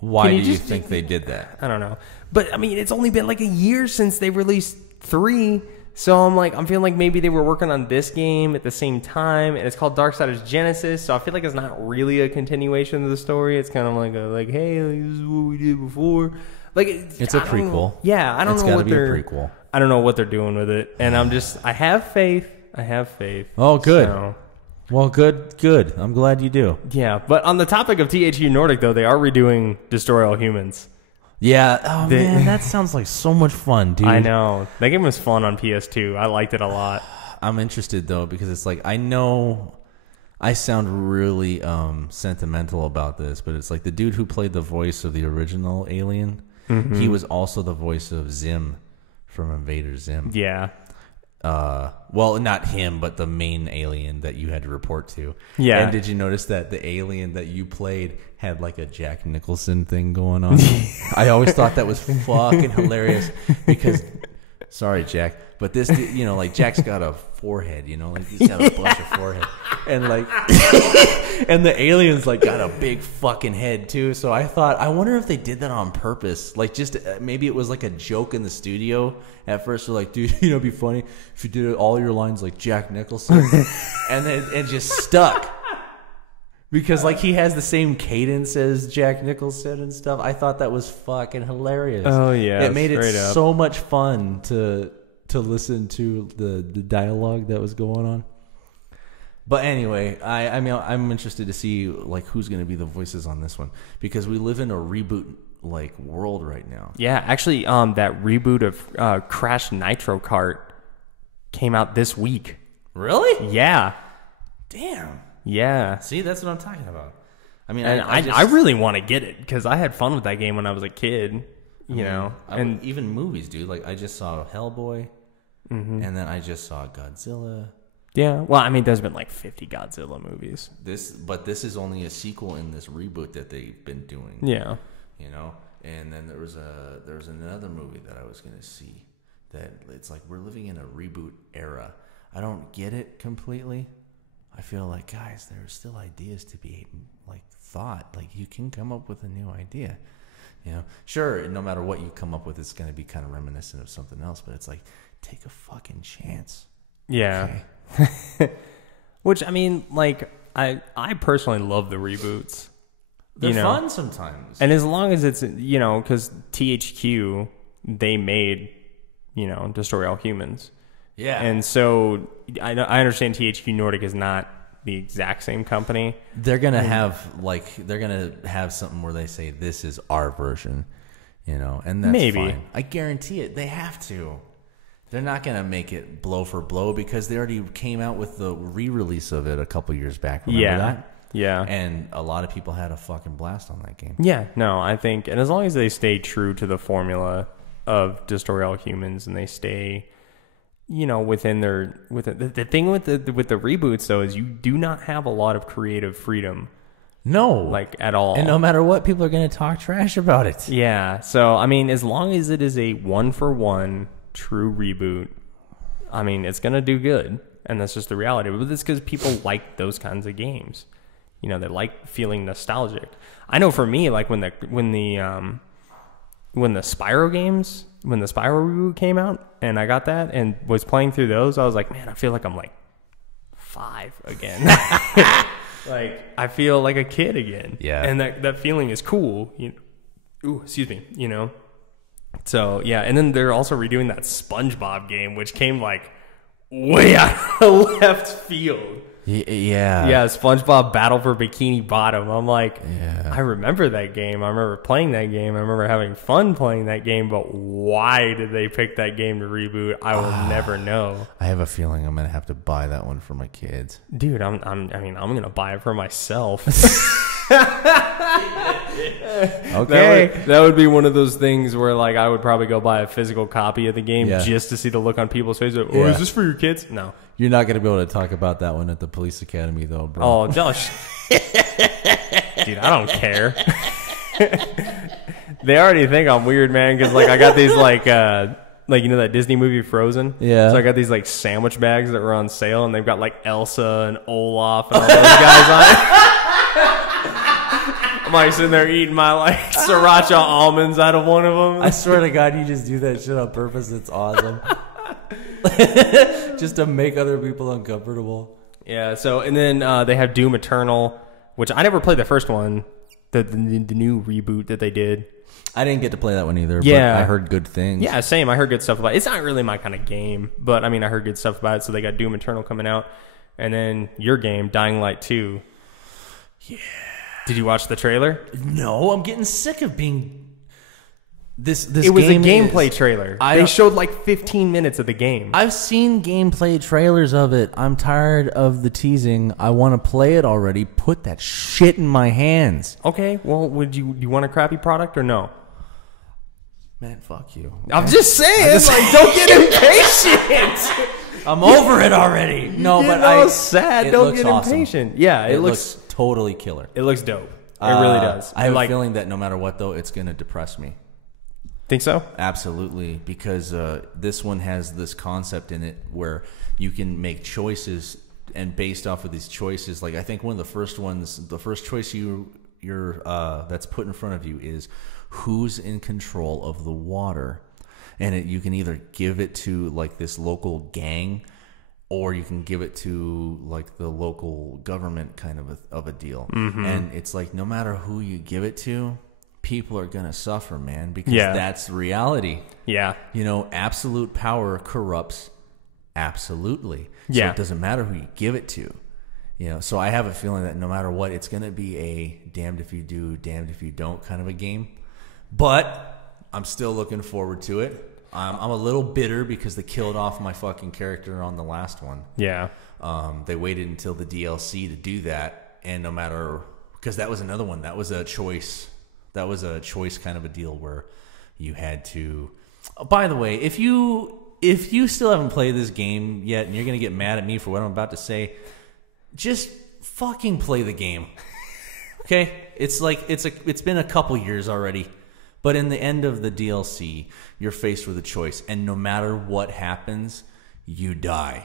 Why can do you just think they did that? I don't know, but I mean, it's only been like a year since they released 3. So I'm feeling like maybe they were working on this game at the same time, and it's called Darksiders Genesis. So I feel like it's not really a continuation of the story. It's kind of like hey, this is what we did before. Like it's a prequel. Yeah, I don't know what they're. Prequel. I don't know what they're doing with it, and I have faith. Oh, good. So, well, good. I'm glad you do. yeah, but on the topic of THQ Nordic, though, they are redoing Destroy All Humans. Yeah. Oh, man, that sounds like so much fun, dude. I know. That game was fun on PS2. I liked it a lot. I'm interested, though, because it's like, I know I sound really sentimental about this, but it's like the dude who played the voice of the original Alien, he was also the voice of Zim from Invader Zim. Yeah. Well, not him, but the main alien that you had to report to. Yeah. And did you notice that the alien that you played had like a Jack Nicholson thing going on? I always thought that was fucking hilarious because, sorry, Jack, but this, you know, like Jack's got a forehead, you know, like he's got a bunch of forehead, and like, and the alien's like got a big fucking head too. So I thought, I wonder if they did that on purpose, like just maybe it was like a joke in the studio. At first, we're like, dude, you know, it'd be funny if you did all your lines like Jack Nicholson, and then it just stuck. Because like he has the same cadence as Jack Nicholson and stuff. I thought that was fucking hilarious. Oh yeah, it made it so much fun to listen to the dialogue that was going on. But anyway, I mean I'm interested to see like who's going to be the voices on this one because we live in a reboot like world right now. Yeah, actually, that reboot of Crash Nitro Kart came out this week. Really? Yeah. Damn. Yeah. See, that's what I'm talking about. I mean, and I really want to get it because I had fun with that game when I was a kid. You know, and even movies, dude. Like I just saw Hellboy, and then I just saw Godzilla. Yeah. Well, I mean, there's been like 50 Godzilla movies. But this is only a sequel in this reboot that they've been doing. Yeah. You know, and then there was another movie that I was gonna see that it's like we're living in a reboot era. I don't get it completely. I feel like, guys, there's still ideas to be like thought. Like you can come up with a new idea. You know, sure, no matter what you come up with, it's gonna be kind of reminiscent of something else. But it's like, take a fucking chance. Yeah. Okay. Which, I mean, like, I personally love the reboots. They're you know? fun sometimes. And as long as it's, you know, because THQ, they made, you know, Destroy All Humans. Yeah. And so I understand THQ Nordic is not the exact same company. They're gonna have something where they say this is our version, you know, and that's Maybe. fine. I guarantee it. They have to. They're not gonna make it blow for blow because they already came out with the re-release of it a couple years back. Remember that? Yeah. And a lot of people had a fucking blast on that game. Yeah, no, I think, and as long as they stay true to the formula of Destroy All Humans and they stay, you know, within the thing with the reboots though is you do not have a lot of creative freedom, No, like at all. and no matter what, people are gonna talk trash about it. Yeah, so I mean, as long as it is a 1-for-1 true reboot, I mean, it's gonna do good, and that's just the reality. But it's because people like those kinds of games. You know, they like feeling nostalgic. I know for me, like when the Spyro reboot came out, and I got that and was playing through those, I was like, man, I feel like I'm like 5 again. Like I feel like a kid again. Yeah, and that feeling is cool. Ooh, excuse me. You know. So yeah, and then they're also redoing that SpongeBob game, which came like way out of left field. Yeah, SpongeBob Battle for Bikini Bottom. I'm like, yeah. I remember that game. I remember playing that game. I remember having fun playing that game. But why did they pick that game to reboot? I will never know. I have a feeling I'm gonna have to buy that one for my kids. Dude, I'm gonna buy it for myself. Okay, that would be one of those things where like I would probably go buy a physical copy of the game Yeah. just to see the look on people's faces. Like, oh, Yeah. is this for your kids? No. you're not gonna be able to talk about that one at the police academy, though, bro. Oh, Josh. Dude, I don't care. They already think I'm weird, man, because like I got these like you know that Disney movie Frozen? Yeah. So I got these like sandwich bags that were on sale, and they've got like Elsa and Olaf and all those guys on it. I'm like sitting there eating my like sriracha almonds out of one of them. I swear to God, you just do that shit on purpose. It's awesome. Just to make other people uncomfortable. Yeah. So and then they have Doom Eternal, which I never played the first one, the new reboot that they did. I didn't get to play that one either. Yeah. But I heard good things. Yeah, same. I heard good stuff about it. It's not really my kind of game, but I mean, I heard good stuff about it. So they got Doom Eternal coming out, and then your game, Dying Light 2. Yeah. Did you watch the trailer? No, I'm getting sick of being this. It was a game gameplay is- trailer. I They don't- showed like 15 minutes of the game. I've seen gameplay trailers of it. I'm tired of the teasing. I want to play it already. Put that shit in my hands. Okay, well, do you want a crappy product or no? Man, fuck you. I'm just saying, like, don't get impatient. I'm over it already. No, You but know, sad. it Don't looks get awesome. impatient. Yeah, it looks totally killer. it looks dope. It really does. I have like, a feeling that no matter what, though, it's going to depress me. think so? Absolutely, because this one has this concept in it where you can make choices, and based off of these choices, like I think one of the first ones, the first choice you're that's put in front of you is who's in control of the water, and you can either give it to like this local gang, or you can give it to like the local government kind of a deal. And it's like no matter who you give it to, people are gonna suffer, man, because that's reality. Yeah. You know, absolute power corrupts absolutely. So Yeah. it doesn't matter who you give it to. You know, so I have a feeling that no matter what, it's gonna be a damned if you do, damned if you don't kind of a game. But I'm still looking forward to it. I'm a little bitter because they killed off my fucking character on the last one. Yeah. They waited until the DLC to do that, and no matter, because that was another one. That was a choice. That was a choice kind of a deal where you had to. Oh, by the way, if if you still haven't played this game yet and you're going to get mad at me for what I'm about to say, just fucking play the game. Okay? It's like it's been a couple years already. But in the end of the DLC, you're faced with a choice, and no matter what happens, you die.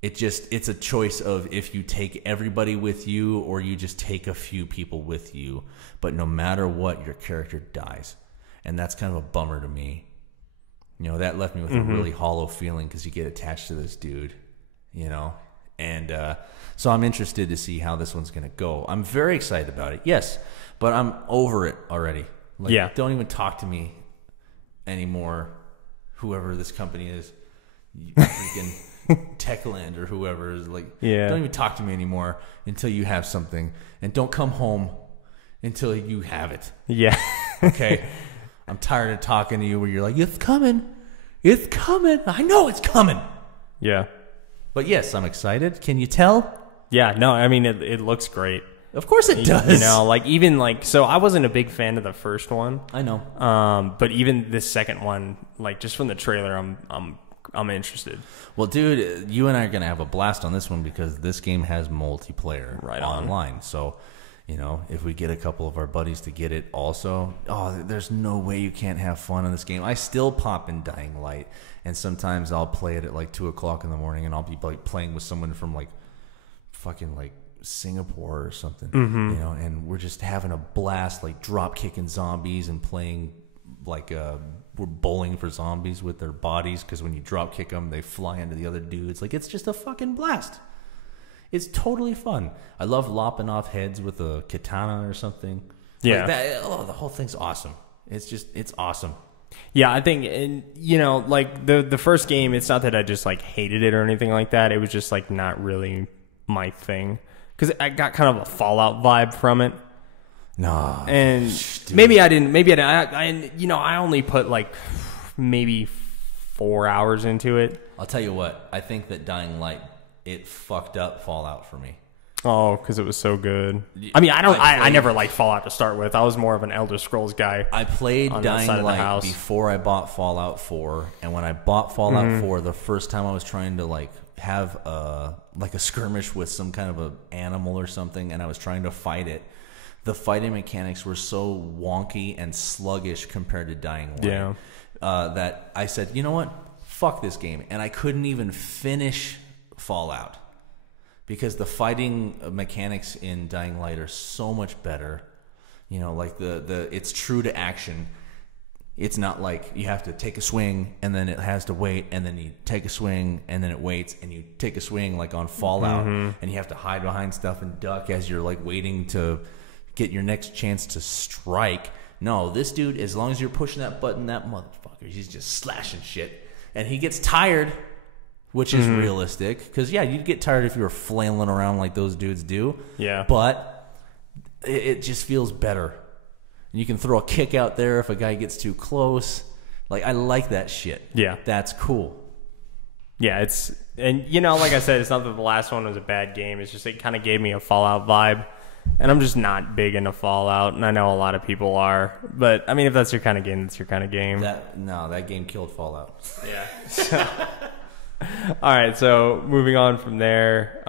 It's a choice of if you take everybody with you or you just take a few people with you. But no matter what, your character dies. And that's kind of a bummer to me. You know, that left me with a really hollow feeling because you get attached to this dude, you know? And so I'm interested to see how this one's going to go. I'm very excited about it, yes, but I'm over it already. Like, yeah. Don't even talk to me anymore, whoever this company is. You freaking Techland or whoever is like, yeah. Don't even talk to me anymore until you have something. And don't come home until you have it. Yeah. Okay? I'm tired of talking to you where you're like, it's coming. It's coming. I know it's coming. Yeah. But yes, I'm excited. Can you tell? Yeah, no, I mean, it looks great. Of course it does. You know, like even like, so I wasn't a big fan of the first one. I know. But even this second one, like just from the trailer, I'm interested. Well, dude, you and I are going to have a blast on this one because this game has multiplayer online. So, you know, if we get a couple of our buddies to get it also, there's no way you can't have fun in this game. I still pop in Dying Light, and sometimes I'll play it at like 2 o'clock in the morning, and I'll be like playing with someone from like fucking like Singapore or something, you know, and we're just having a blast, like drop kicking zombies and playing like we're bowling for zombies with their bodies because when you drop kick them, they fly into the other dudes. Like it's just a fucking blast. It's totally fun. I love lopping off heads with a katana or something. Yeah, like that, the whole thing's awesome. It's awesome. Yeah, I think, and you know, like the first game, it's not that I just like hated it or anything like that. It was just like not really my thing. Because I got kind of a Fallout vibe from it. No. And dude. maybe I didn't. I only put like maybe 4 hours into it. I'll tell you what. I think that Dying Light, it fucked up Fallout for me. Oh, because it was so good. I mean, I never liked Fallout to start with. I was more of an Elder Scrolls guy. I played Dying Light before I bought Fallout 4. And when I bought Fallout 4, the first time I was trying to like have a skirmish with some kind of a animal or something, and I was trying to fight it, the fighting mechanics were so wonky and sluggish compared to Dying Light that I said, you know what, fuck this game. And I couldn't even finish Fallout because the fighting mechanics in Dying Light are so much better. You know, like it's true to action. It's not like you have to take a swing and then it has to wait, and then you take a swing and then it waits, and you take a swing like on Fallout, and you have to hide behind stuff and duck as you're like waiting to get your next chance to strike. No, this dude, as long as you're pushing that button, that motherfucker, he's just slashing shit. And he gets tired, which is realistic, because yeah, you'd get tired if you were flailing around like those dudes do. Yeah. But it just feels better. You can throw a kick out there if a guy gets too close. Like, I like that shit. Yeah. That's cool. Yeah, and you know, like I said, it's not that the last one was a bad game. It's just it kind of gave me a Fallout vibe. And I'm just not big into Fallout, and I know a lot of people are. But, I mean, if that's your kind of game, that's your kind of game. That game killed Fallout. Yeah. All right, so moving on from there,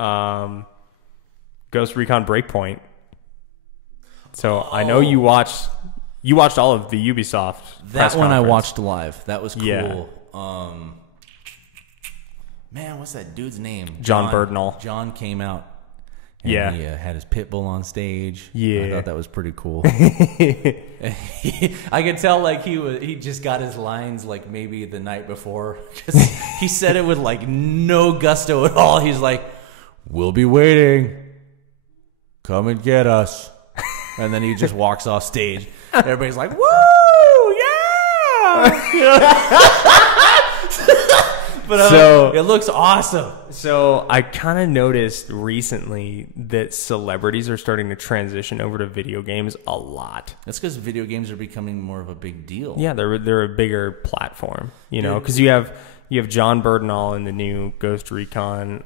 Ghost Recon Breakpoint. So I know you watched all of the Ubisoft That one I conference. watched live. That was cool. Yeah. Man, what's that dude's name? John Berdnall. John came out. And Yeah. he had his pit bull on stage. Yeah. I thought that was pretty cool. I could tell like he just got his lines like maybe the night before, because he said it with like no gusto at all. He's like, "We'll be waiting. Come and get us." And then he just walks off stage. Everybody's like, "Woo! Yeah!" But So- it looks awesome. So I kind of noticed recently that celebrities are starting to transition over to video games a lot. That's because video games are becoming more of a big deal. Yeah, they're a bigger platform, you know, because you have John Berdnall in the new Ghost Recon.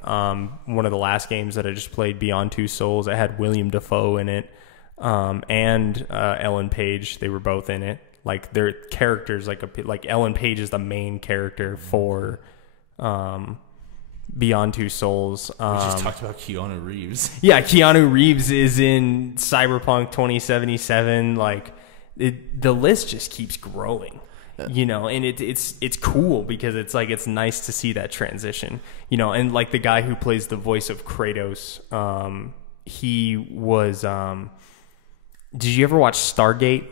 One of the last games that I just played, Beyond Two Souls, it had William Dafoe in it, and Ellen Page. They were both in it. Like their characters, like Ellen Page is the main character for Beyond Two Souls. We just talked about Keanu Reeves. Yeah, Keanu Reeves is in Cyberpunk 2077. Like the list just keeps growing. You know, and it's cool because it's nice to see that transition. You know, and like the guy who plays the voice of Kratos, he was. Did you ever watch Stargate?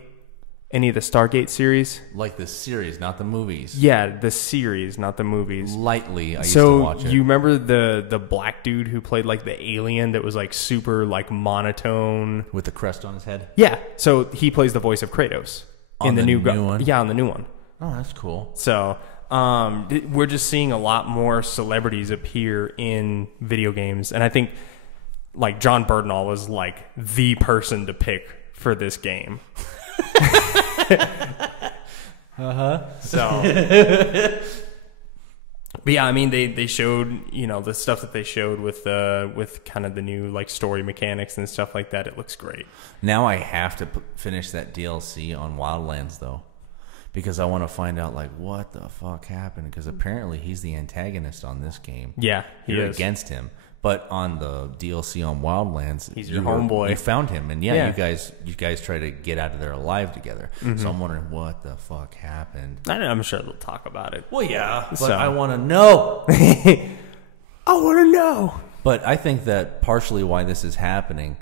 Any of the Stargate series? Like the series, not the movies. Yeah, the series, not the movies. Lightly, I used to watch it. So you remember the black dude who played like the alien that was like super like monotone With the crest on his head? Yeah, so he plays the voice of Kratos On the new one? Yeah, on the new one. Oh, that's cool. So we're just seeing a lot more celebrities appear in video games, and I think like John Bernal was like the person to pick for this game. So, but yeah, I mean, they showed, you know, the stuff that they showed with kind of the new like story mechanics and stuff like that. It looks great. Now I have to finish that DLC on Wildlands though, because I want to find out like what the fuck happened. Because apparently he's the antagonist on this game. Yeah, You're against him. But on the DLC on Wildlands, he's your homeboy. You found him, and yeah, you guys try to get out of there alive together. Mm-hmm. So I'm wondering what the fuck happened. I'm sure they'll talk about it. Well, yeah, but I want to know. I want to know. But I think that partially why this is happening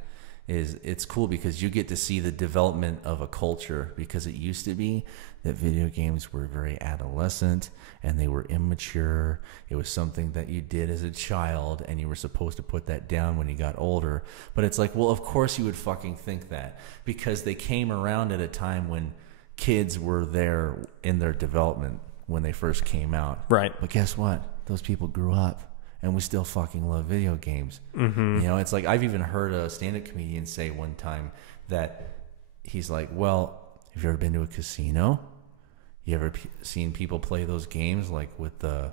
is it's cool because you get to see the development of a culture, because it used to be that video games were very adolescent and they were immature. It was something that you did as a child and you were supposed to put that down when you got older. But it's like, well, of course you would fucking think that, because they came around at a time when kids were there in their development when they first came out. Right. But guess what? Those people grew up. And we still fucking love video games. Mm-hmm. You know, it's like I've even heard a stand-up comedian say one time that he's like, well, have you ever been to a casino? You ever seen people play those games like with the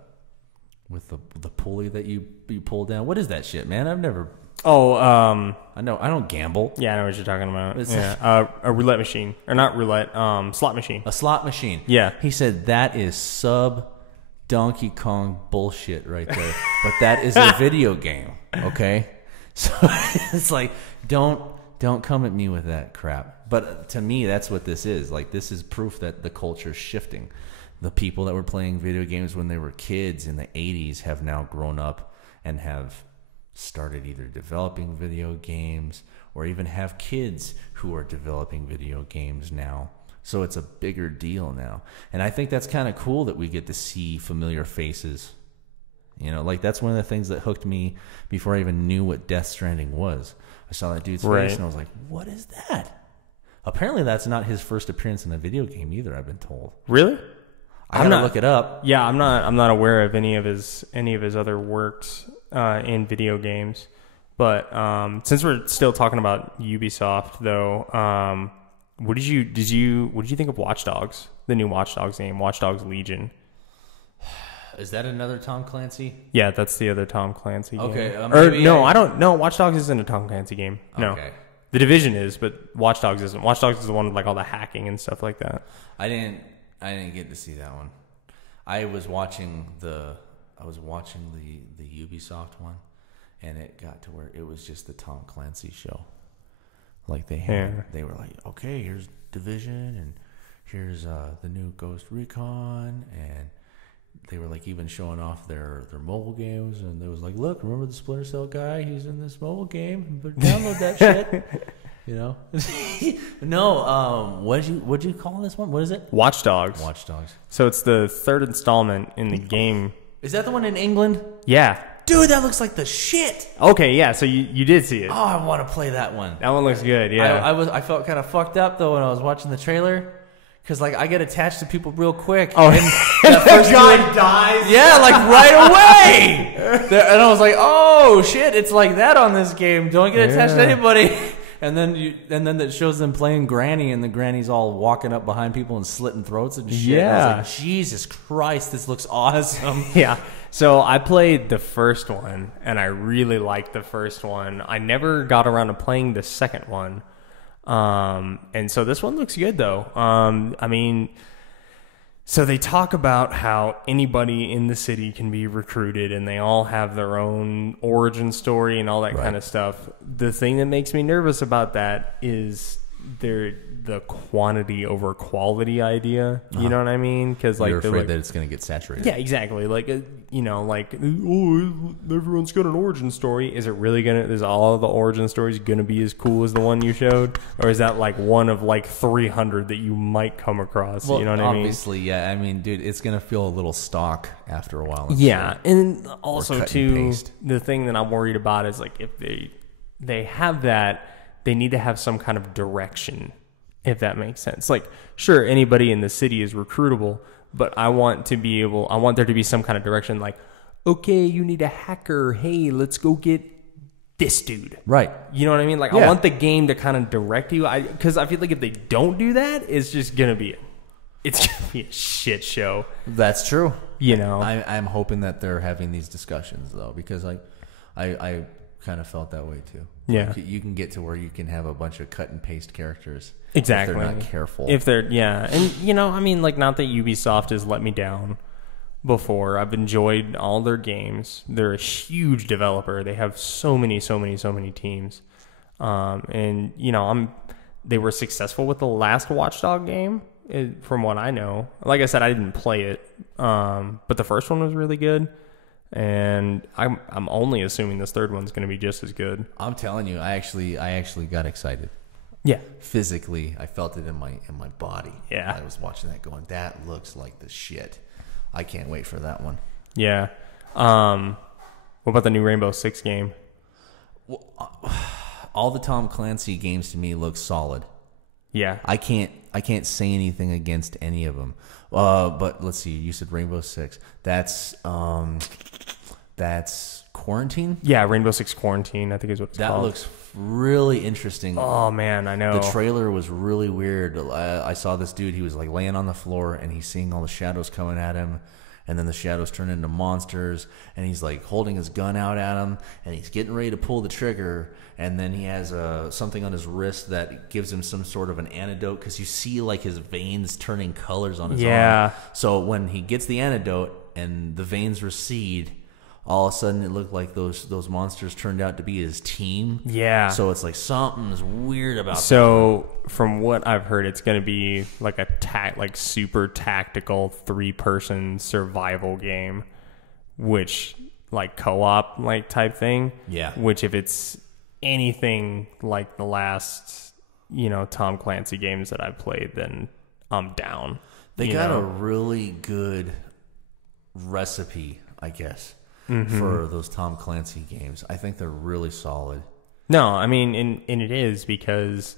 pulley that you pull down? What is that shit, man? I've never. Oh, I know. I don't gamble. Yeah, I know what you're talking about. A roulette machine, or not roulette, slot machine. A slot machine. Yeah. He said that is Donkey Kong bullshit right there. But that is a video game, okay? So it's like, don't come at me with that crap. But to me, that's what this is. Like, this is proof that the culture's shifting. The people that were playing video games when they were kids in the 80s have now grown up and have started either developing video games or even have kids who are developing video games now. So it's a bigger deal now. And I think that's kind of cool that we get to see familiar faces. You know, like that's one of the things that hooked me before I even knew what Death Stranding was. I saw that dude's face and I was like, what is that? Apparently that's not his first appearance in a video game either, I've been told. Really? I gotta look it up. Yeah, I'm not aware of any of his other works in video games. But since we're still talking about Ubisoft though, what did you think of Watch Dogs? The new Watch Dogs game, Watch Dogs Legion. Is that another Tom Clancy? Yeah, that's the other Tom Clancy game. Okay, I don't know. Watch Dogs isn't a Tom Clancy game. No. Okay. The Division is, but Watch Dogs isn't. Watch Dogs is the one with like all the hacking and stuff like that. I didn't get to see that one. I was watching the Ubisoft one, and it got to where it was just the Tom Clancy show. Like they were like, okay, here's Division, and here's the new Ghost Recon, and they were like even showing off their mobile games, and they was like, look, remember the Splinter Cell guy? He's in this mobile game. But download that shit. You know? No, what'd you call this one? What is it? Watch Dogs. Watch Dogs. So it's the third installment in the game. Is that the one in England? Yeah. Dude, that looks like the shit. Okay, yeah, so you did see it. Oh, I want to play that one. That one looks good, yeah. I felt kind of fucked up, though, when I was watching the trailer. Because, like, I get attached to people real quick. Oh, and that first guy dies? Yeah, like, right away. And I was like, oh, shit, it's like that on this game. Don't get attached to anybody. And then it shows them playing Granny, and the Granny's all walking up behind people and slitting throats and shit. Yeah. And I was like, Jesus Christ, this looks awesome. Yeah. So I played the first one, and I really liked the first one. I never got around to playing the second one. And so this one looks good though. I mean, so they talk about how anybody in the city can be recruited and they all have their own origin story and all that kind of stuff. The thing that makes me nervous about that is the quantity over quality idea. You know what I mean? Because like you're afraid that it's going to get saturated. Yeah, exactly. Like like everyone's got an origin story. Is it really is all the origin stories gonna be as cool as the one you showed, or is that like one of like 300 that you might come across? Well, you know what I mean? Obviously, yeah. I mean, dude, it's going to feel a little stock after a while. Yeah, and also cut and too, paste. the thing that I'm worried about is like if they have that, they need to have some kind of direction, if that makes sense. Like, sure, anybody in the city is recruitable, but I want there to be some kind of direction. Like, okay, you need a hacker. Hey, let's go get this dude. Right. You know what I mean? Like, Yeah. I want the game to kind of direct you. Because I feel like if they don't do that, it's just gonna be a shit show. That's true. You know. I'm hoping that they're having these discussions though, because I kind of felt that way too. Yeah. Like, you can get to where you can have a bunch of cut and paste characters. Exactly. If they're not careful. And I mean, like, not that Ubisoft has let me down before. I've enjoyed all their games. They're a huge developer. They have so many teams. And they were successful with the last Watchdog game, from what I know. Like I said, I didn't play it, but the first one was really good. And I'm only assuming this third one's going to be just as good. I'm telling you, I actually got excited. Yeah. Physically, I felt it in my body. Yeah. I was watching that going, that looks like the shit. I can't wait for that one. Yeah. What about the new Rainbow Six game? All the Tom Clancy games to me look solid. Yeah. I can't say anything against any of them. But let's see. You said Rainbow Six. That's Quarantine. Yeah, Rainbow Six Quarantine, I think is what it's called. That looks really interesting. Oh man, I know. The trailer was really weird. I saw this dude. He was like laying on the floor, and he's seeing all the shadows coming at him, and then the shadows turn into monsters, and he's like holding his gun out at him, and he's getting ready to pull the trigger, and then he has something on his wrist that gives him some sort of an antidote, because you see like his veins turning colors on his arm. So when he gets the antidote and the veins recede, all of a sudden it looked like those monsters turned out to be his team. Yeah. So it's like something's weird about that. So from what I've heard, it's going to be like a super tactical 3-person survival game, which like co-op like type thing. Yeah. Which if it's anything like the last, Tom Clancy games that I've played, then I'm down. They got a really good recipe, I guess, for those Tom Clancy games. I think they're really solid. No, I mean, and it is because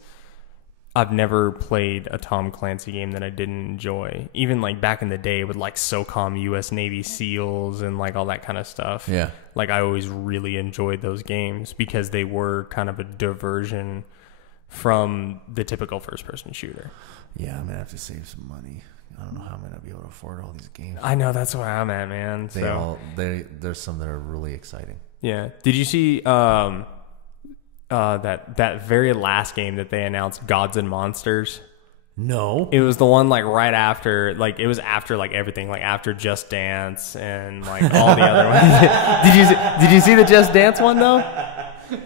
I've never played a Tom Clancy game that I didn't enjoy. Even like back in the day with like SOCOM US Navy SEALs and like all that kind of stuff. Yeah. Like I always really enjoyed those games because they were kind of a diversion from the typical first-person shooter. Yeah, I'm going to have to save some money. I don't know how I'm going to be able to afford all these games. I know, that's where I'm at, man. There's some that are really exciting. Yeah. Did you see that very last game that they announced, Gods and Monsters? No. It was the one like right after, like it was after like everything, like after Just Dance and like all the other ones. Did you see the Just Dance one though?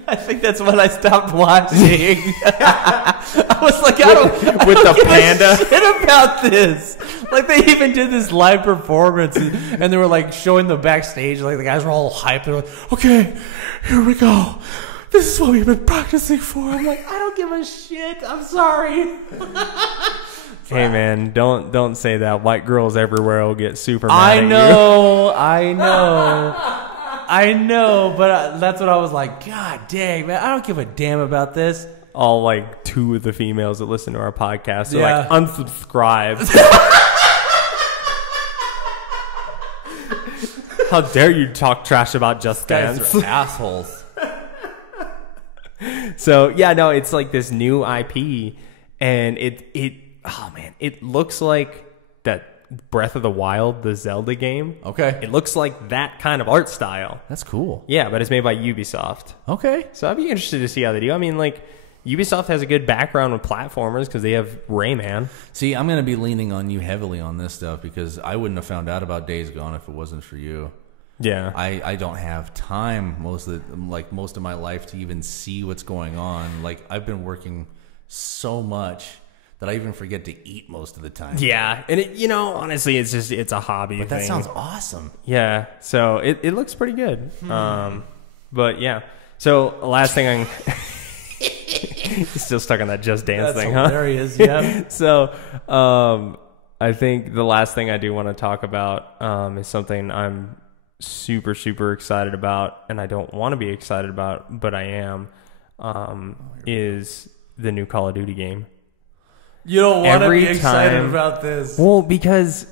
I think that's when I stopped watching. I was like, I don't with the give panda a shit about this. Like they even did this live performance, and they were like showing the backstage. Like the guys were all hyped. They're like, "Okay, here we go. This is what we've been practicing for." I'm like, I don't give a shit. I'm sorry. Hey man, don't say that. White girls everywhere will get super mad I at know, but that's what I was like. God dang, man, I don't give a damn about this. All like 2 of the females that listen to our podcast are Yeah. like, unsubscribe. How dare you talk trash about Just Guys Dance? are assholes. So yeah, no, it's like this new IP, and it looks like that Breath of the Wild, the Zelda game. Okay. It looks like that kind of art style. That's cool. Yeah, but it's made by Ubisoft. Okay. So I'd be interested to see how they do. I mean, like, Ubisoft has a good background with platformers because they have Rayman. See, I'm going to be leaning on you heavily on this stuff because I wouldn't have found out about Days Gone if it wasn't for you. Yeah. I don't have time most of my life to even see what's going on. Like, I've been working so much that I even forget to eat most of the time. Yeah. And, honestly, it's a hobby But thing. that sounds awesome. Yeah. So it looks pretty good. But, yeah. So, last thing I'm... Still stuck on that Just Dance thing, huh? Hilarious, yeah. So, I think the last thing I do want to talk about is something I'm super, super excited about, and I don't want to be excited about, but I am, is the new Call of Duty game. You don't want to be Every excited time- about this. Well, because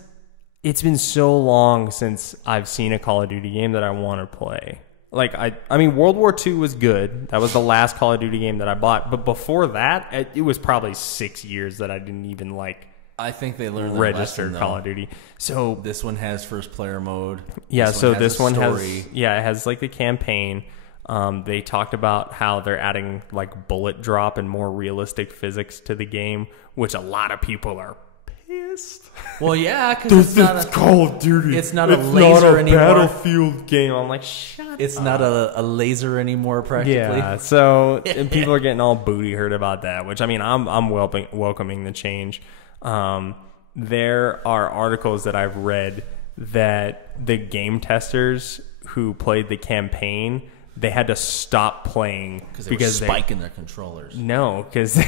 it's been so long since I've seen a Call of Duty game that I want to play. Like, I mean, World War II was good. That was the last Call of Duty game that I bought. But before that, it was probably 6 years that I didn't even, I think they learned their register lesson, Call though. of Duty. So, This one has first player mode. yeah, this one has a has... story. Yeah, it has, the campaign. They talked about how they're adding, bullet drop and more realistic physics to the game, which a lot of people are pissed. Well, yeah, because it's not a Call of Duty. It's not a laser anymore. Battlefield game. I'm like, shut It's not a laser anymore, practically. Yeah, so and people are getting all booty hurt about that, which I mean, I'm welcoming the change. There are articles that I've read that the game testers who played the campaign, they had to stop playing because they were spiking their controllers. No, because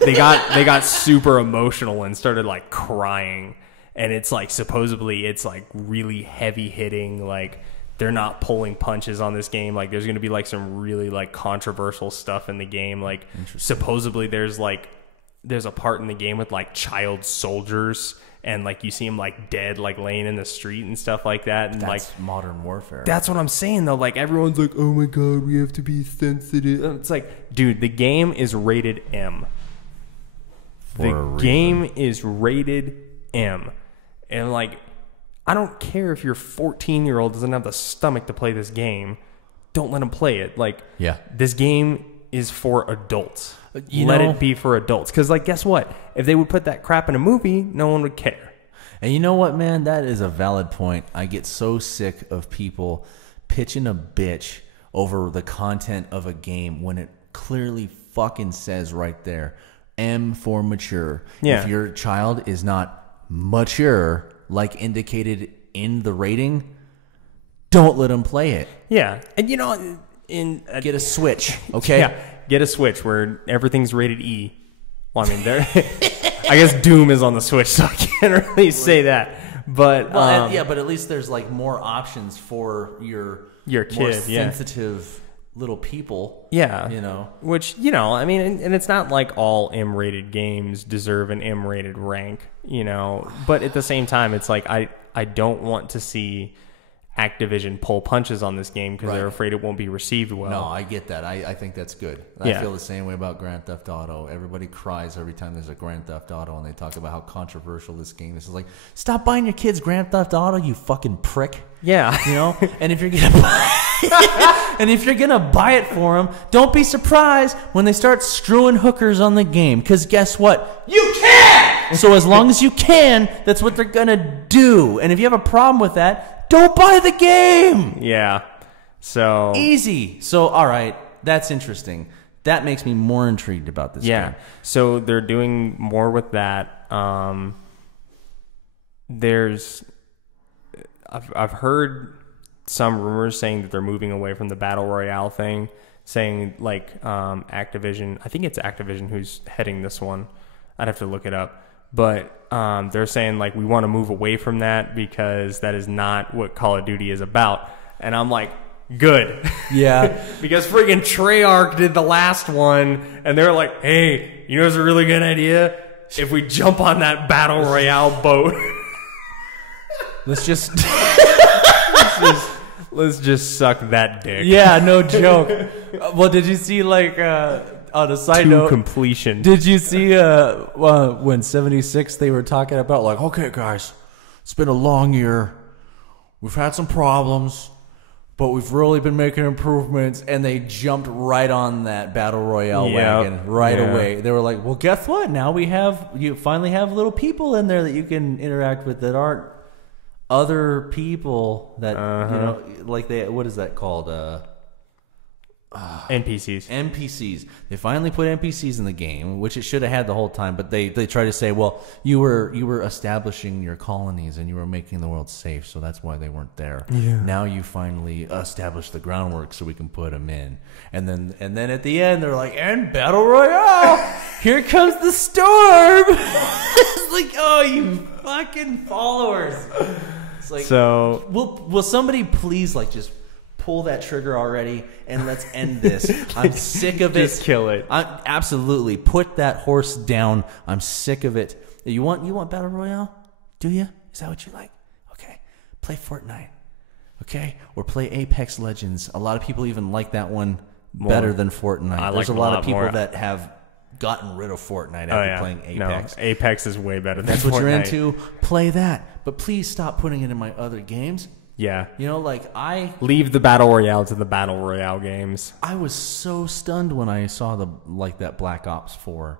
they got super emotional and started crying, and it's supposedly it's really heavy hitting. They're not pulling punches on this game. There's going to be some really controversial stuff in the game. Supposedly there's a part in the game with child soldiers, and you see them dead, laying in the street and stuff like that. And That's modern warfare. that's what I'm saying though. Everyone's like, oh my god, we have to be sensitive. And it's dude, the game is rated M. The game is rated M. And I don't care if your 14-year-old doesn't have the stomach to play this game. Don't let him play it. Yeah. This game is for adults. You Let know- it be for adults. Because, guess what? If they would put that crap in a movie, no one would care. And you know what, man? That is a valid point. I get so sick of people pitching a bitch over the content of a game when it clearly fucking says right there, M for mature. Yeah. If your child is not mature, like indicated in the rating, don't let them play it. Yeah. And, Get a Switch, okay? Yeah, get a Switch where everything's rated E. Well, I mean, I guess Doom is on the Switch, so I can't really say that. But Well, but at least there's more options for your kid, more yeah. sensitive little people. yeah, Which I mean, and it's not like all M-rated games deserve an M-rated rank, But at the same time, it's I don't want to see Activision pull punches on this game because they're afraid it won't be received well. No, I get that. I think that's good. Yeah. I feel the same way about Grand Theft Auto. Everybody cries every time there's a Grand Theft Auto and they talk about how controversial this game is. It's stop buying your kids Grand Theft Auto, you fucking prick. Yeah, And if you're gonna buy it for them, don't be surprised when they start screwing hookers on the game. Because guess what? You can. So as long as you can, that's what they're gonna do. And if you have a problem with that, don't buy the game. yeah. So Easy. So, all right, that's interesting. That makes me more intrigued about this yeah. game. So they're doing more with that. I've heard some rumors saying that they're moving away from the battle royale thing, saying Activision. I think it's Activision who's heading this one. I'd have to look it up. But they're saying we want to move away from that because that is not what Call of Duty is about. And I'm like, good. Yeah. Because friggin' Treyarch did the last one, and they're like, hey, it's a really good idea if we jump on that battle royale boat. Let's just Let's just suck that dick. Yeah, no joke. Well, did you see on a side To note, completion. did you see when 76 they were talking about okay, guys, it's been a long year. We've had some problems, but we've really been making improvements, and they jumped right on that battle royale wagon right away. They were like, well, guess what? Now you finally have little people in there that you can interact with that aren't other people that what is that called? NPCs. They finally put NPCs in the game, which it should have had the whole time. But they try to say, well, you were establishing your colonies and you were making the world safe, so that's why they weren't there. Yeah. Now you finally established the groundwork, so we can put them in. And then at the end, they're like, and battle royale, here comes the storm. It's like, oh, you fucking followers. It's like, so will somebody please just pull that trigger already and let's end this. I'm sick of it. Just kill it. Absolutely. Put that horse down. I'm sick of it. You want Battle Royale? Do you? Is that what you like? Okay. Play Fortnite. Okay? Or play Apex Legends. A lot of people even like that one better than Fortnite. There's a lot of people that have gotten rid of Fortnite after playing Apex. No, Apex is way better than That's Fortnite. what you're into. Play that. But please stop putting it in my other games. Yeah. Leave the Battle Royale to the Battle Royale games. I was so stunned when I saw that Black Ops 4.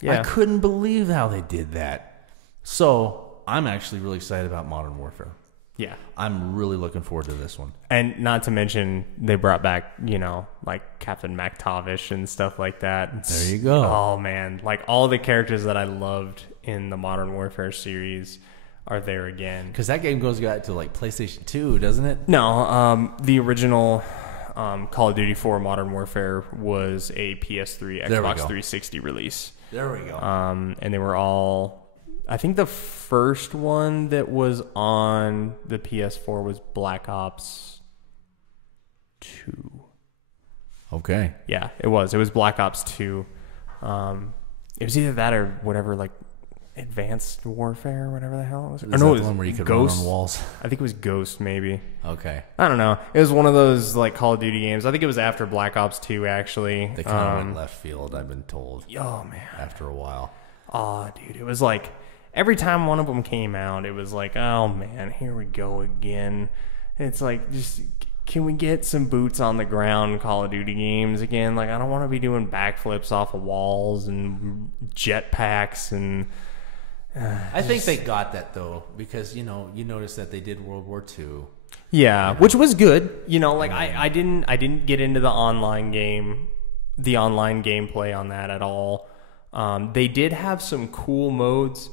Yeah. I couldn't believe how they did that. So, I'm actually really excited about Modern Warfare. Yeah. I'm really looking forward to this one. And not to mention, they brought back, Captain McTavish and stuff like that. There you go. Oh, man. All the characters that I loved in the Modern Warfare series are there again. Because that game goes back to PlayStation 2, doesn't it? No, the original Call of Duty 4 Modern Warfare was a PS3, Xbox 360 release. There we go. And they were all, I think the first one that was on the PS4 was Black Ops 2. Okay. Yeah, it was. It was Black Ops 2. It was either that or whatever, Advanced Warfare, whatever the hell it was. Is that the one where you could run on walls? I think it was Ghost, maybe. Okay. I don't know. It was one of those Call of Duty games. I think it was after Black Ops 2, actually. They kind of went left field, I've been told. Oh, man. After a while. Oh, dude. It was every time one of them came out, it was oh, man, here we go again. It's just, can we get some boots on the ground Call of Duty games again? I don't want to be doing backflips off of walls and jetpacks and... I think they got that though, because you notice that they did World War II. Yeah, which was good. I didn't get into the online gameplay on that at all. They did have some cool modes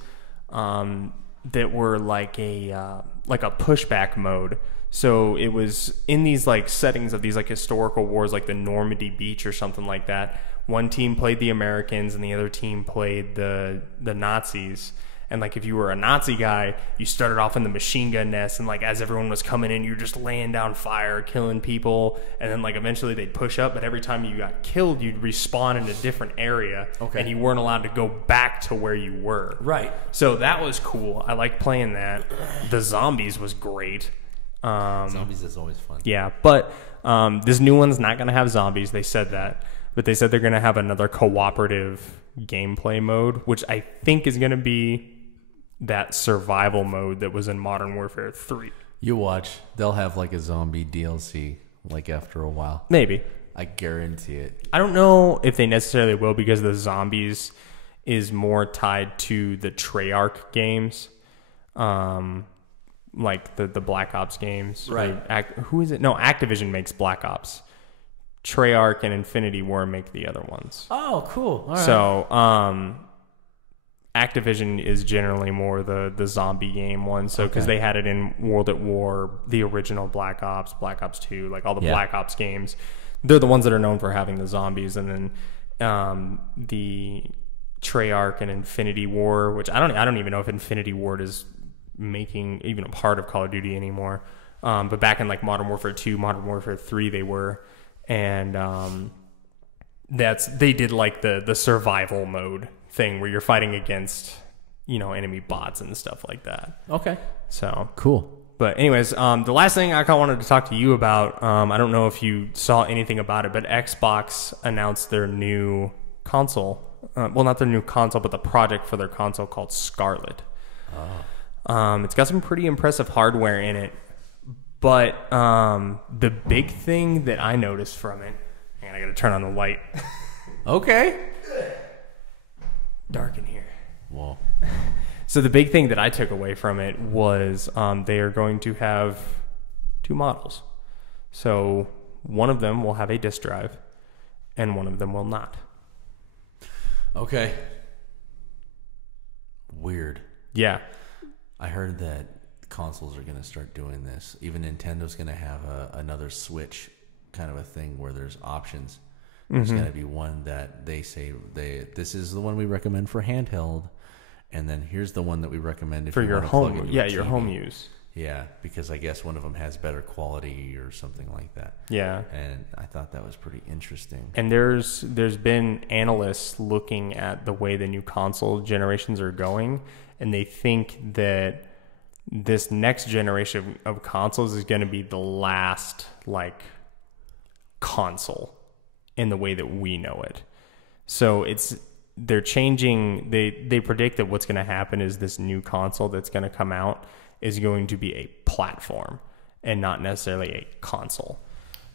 that were like a pushback mode. So it was in these settings of these historical wars, like the Normandy Beach or something like that. One team played the Americans and the other team played the Nazis. And if you were a Nazi guy, you started off in the machine gun nest, and as everyone was coming in, you're just laying down fire, killing people, and then eventually they'd push up. But every time you got killed, you'd respawn in a different area, and you weren't allowed to go back to where you were. Right. So that was cool. I liked playing that. The zombies was great. Zombies is always fun. Yeah, but this new one's not going to have zombies. They said that. But they said they're going to have another cooperative gameplay mode, which I think is going to be that survival mode that was in Modern Warfare 3. You watch. They'll have a zombie DLC after a while. Maybe. I guarantee it. I don't know if they necessarily will, because the zombies is more tied to the Treyarch games. The Black Ops games. Right. Who is it? No, Activision makes Black Ops. Treyarch and Infinity War make the other ones. Oh, cool. All right. So, Activision is generally more the zombie game one. So, because they had it in World at War, the original Black Ops 2, all the Black Ops games, they're the ones that are known for having the zombies. And then the Treyarch and Infinity War, which I don't even know if Infinity Ward is making even a part of Call of Duty anymore. But back in Modern Warfare 2, Modern Warfare 3, they were. And they did the survival mode thing where you're fighting against enemy bots and stuff like that. Okay. So cool. But anyways, the last thing I kind of wanted to talk to you about, I don't know if you saw anything about it, but Xbox announced their new console. Well, not their new console, but the project for their console called Scarlet. It's got some pretty impressive hardware in it, But the big thing that I noticed from it, and I got to turn on the light. Okay. Dark in here. Well, So the big thing that I took away from it was they are going to have 2 models. So one of them will have a disk drive, and one of them will not. okay. Weird. Yeah. I heard that consoles are going to start doing this. Even Nintendo's going to have another Switch kind of a thing where there's options. There's going to be one that they say this is the one we recommend for handheld, and then here's the one that we recommend if For you your want to plug home, into yeah, a your TV. home use. Yeah, because I guess one of them has better quality or something like that. Yeah. And I thought that was pretty interesting. And there's been analysts looking at the way the new console generations are going, and they think that this next generation of consoles is going to be the last like console in the way that we know it. So they're changing. They predict that what's going to happen is this new console that's going to come out is going to be a platform and not necessarily a console.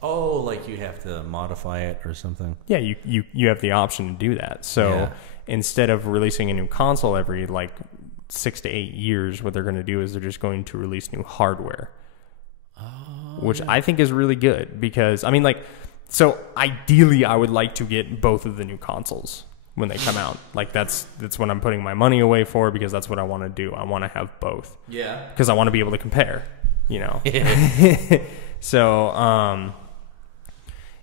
Oh, like you have to modify it or something? Yeah, you have the option to do that. So Yeah. instead of releasing a new console every like 6 to 8 years, what they're going to do is they're just going to release new hardware, which I think is really good because I mean, like, so ideally, I would like to get both of the new consoles when they come out. Like that's what I'm putting my money away for because that's what I want to do. I want to have both. Yeah. Because I want to be able to compare, you know. So,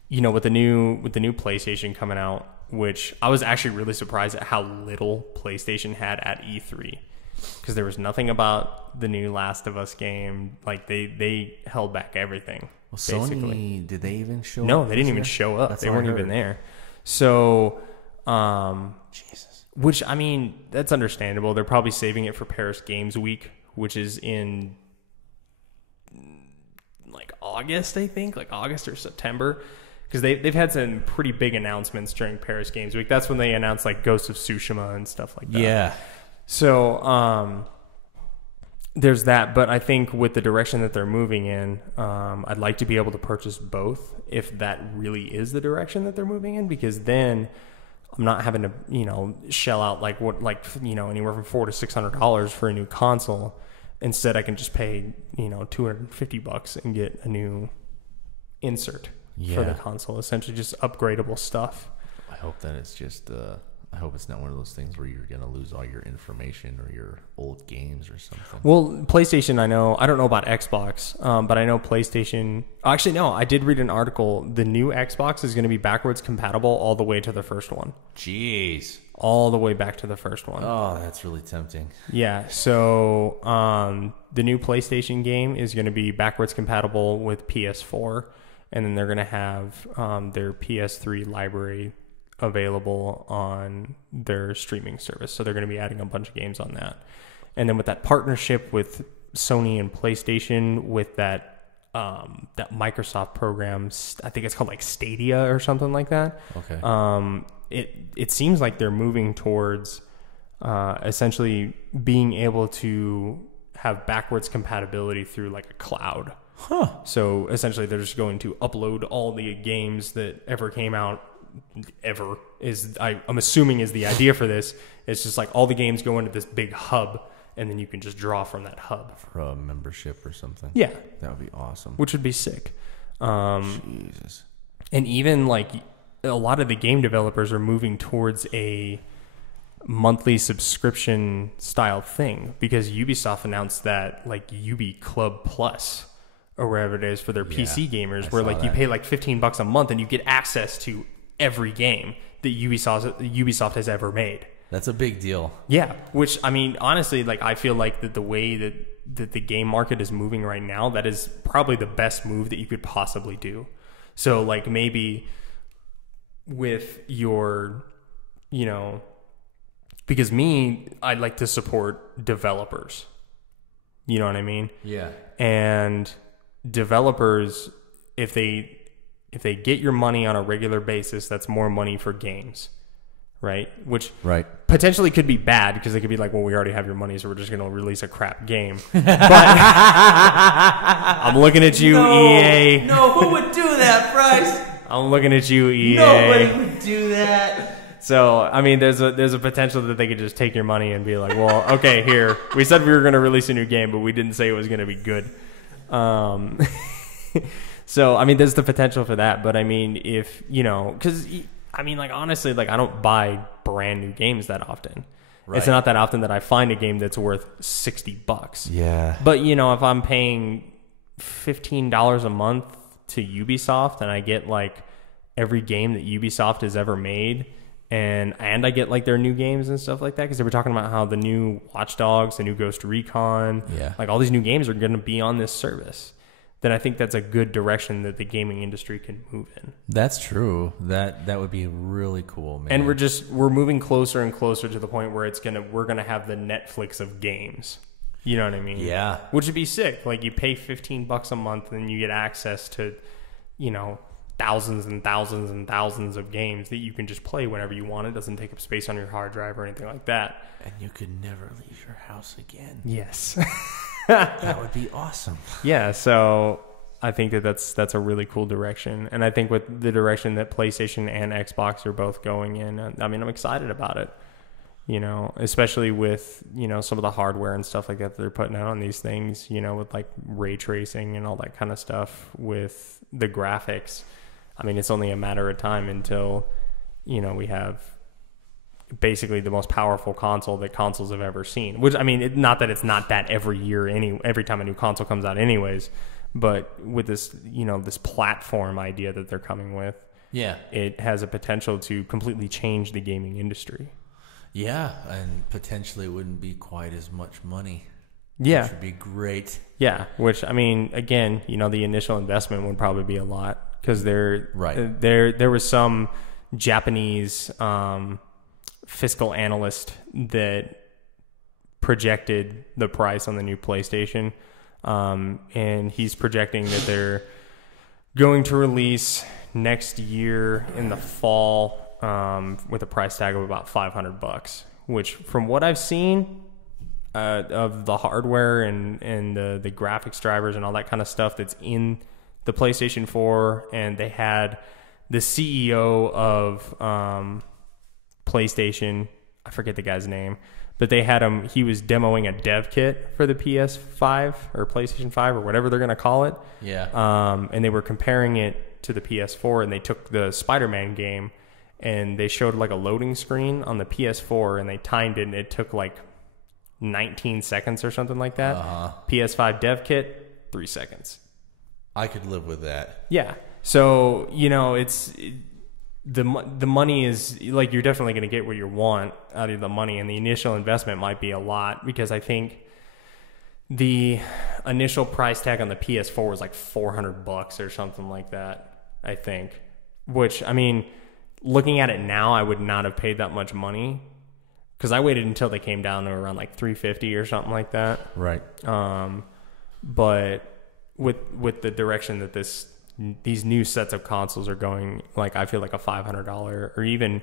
you know, with the new PlayStation coming out, which I was actually really surprised at how little PlayStation had at E3, because there was nothing about the new Last of Us game. Like they held back everything. Well, basically. Sony, did they even show up? No, they this didn't even year? show up. That's They all I weren't even heard. there. So, Jesus. which I mean, that's understandable. They're probably saving it for Paris Games Week, which is in like August, I think, like August or September, because they've had some pretty big announcements during Paris Games Week. That's when they announced like Ghost of Tsushima and stuff like that. Yeah. So, there's that, but I think with the direction that they're moving in, I'd like to be able to purchase both if that really is the direction that they're moving in, because then I'm not having to, you know, shell out like anywhere from $400 to $600 for a new console. Instead, I can just pay, you know, $250 and get a new insert for the Yeah. console. Essentially, just upgradable stuff. I hope that it's just, I hope it's not one of those things where you're going to lose all your information or your old games or something. Well, PlayStation, I don't know about Xbox, but I know PlayStation. Actually, no, I did read an article. The new Xbox is going to be backwards compatible all the way to the first one. Jeez. All the way back to the first one. Oh, that's really tempting. Yeah, so the new PlayStation game is going to be backwards compatible with PS4, and then they're going to have their PS3 library available on their streaming service. So they're going to be adding a bunch of games on that. And then with that partnership with Sony and PlayStation, with that Microsoft program, I think it's called like Stadia or something like that. Okay. It seems like they're moving towards essentially being able to have backwards compatibility through like a cloud. Huh. So essentially they're just going to upload all the games that ever came out I'm assuming is the idea for this. It's just like all the games go into this big hub, and then you can just draw from that hub. For a membership or something. Yeah, That would be awesome. which would be sick. Jesus. And even like a lot of the game developers are moving towards a monthly subscription style thing, because Ubisoft announced that like Ubi Club Plus or wherever it is for their PC gamers, where saw like you that. pay like $15 a month and you get access to every game that Ubisoft has ever made. That's a big deal. Yeah, which I mean, honestly, like I feel like that the way that the game market is moving right now, that is probably the best move that you could possibly do. So like maybe with your, you know, because I'd like to support developers. You know what I mean? Yeah. And developers, if they get your money on a regular basis, that's more money for games, right? Which Right. potentially could be bad because they could be like, well, we already have your money, so we're just going to release a crap game. But I'm looking at you, EA. No, who would do that, Bryce? I'm looking at you, EA. Nobody would do that. So, I mean, there's a potential that they could just take your money and be like, well, okay, here. We said we were going to release a new game, but we didn't say it was going to be good. So, I mean, there's the potential for that. But, I mean, if, you know, because, I mean, like, honestly, like, I don't buy brand new games that often. Right. It's not that often that I find a game that's worth $60. Yeah. But, you know, if I'm paying $15 a month to Ubisoft and I get, like, every game that Ubisoft has ever made, and I get, like, their new games and stuff like that, because they were talking about how the new Watch Dogs, the new Ghost Recon, like, all these new games are going to be on this service, then I think that's a good direction that the gaming industry can move in. That's true. That would be really cool, man. And we're moving closer and closer to the point where we're gonna have the Netflix of games. You know what I mean? Yeah. Which would be sick. Like, you pay $15 a month and you get access to, you know, thousands and thousands and thousands of games that you can just play whenever you want. It doesn't take up space on your hard drive or anything like that. And you could never leave your house again. Yes. That would be awesome. Yeah, so I think that's a really cool direction. And I think with the direction that PlayStation and Xbox are both going in, I mean, I'm excited about it. You know, especially with, you know, some of the hardware and stuff like that they're putting out on these things, you know, with like ray tracing and all that kind of stuff with the graphics. I mean, it's only a matter of time until, you know, we have basically the most powerful console that consoles have ever seen. Which, I mean, not that it's not that every year, every time a new console comes out anyways, but with this, you know, this platform idea that they're coming with, Yeah. it has a potential to completely change the gaming industry. Yeah, and potentially it wouldn't be quite as much money. Yeah. Which would be great. Yeah, which, I mean, again, you know, the initial investment would probably be a lot because there was some Japanese fiscal analyst that projected the price on the new PlayStation, and he's projecting that they're going to release next year in the fall with a price tag of about $500, which, from what I've seen of the hardware and the graphics drivers and all that kind of stuff that's in the PlayStation 4, and they had the CEO of PlayStation, I forget the guy's name, but they had him, he was demoing a dev kit for the PS5 or PlayStation 5 or whatever they're going to call it. Yeah. And they were comparing it to the PS4, and they took the Spider-Man game and they showed like a loading screen on the PS4, and they timed it, and it took like 19 seconds or something like that. PS5 dev kit, 3 seconds. I could live with that. Yeah. So, you know, the money is, like, you're definitely going to get what you want out of the money, and the initial investment might be a lot, because I think the initial price tag on the PS4 was like $400 or something like that, I think. Which, I mean, looking at it now, I would not have paid that much money, because I waited until they came down to around like $350 or something like that. Right. But with the direction that these new sets of consoles are going, like, I feel like a $500 or even,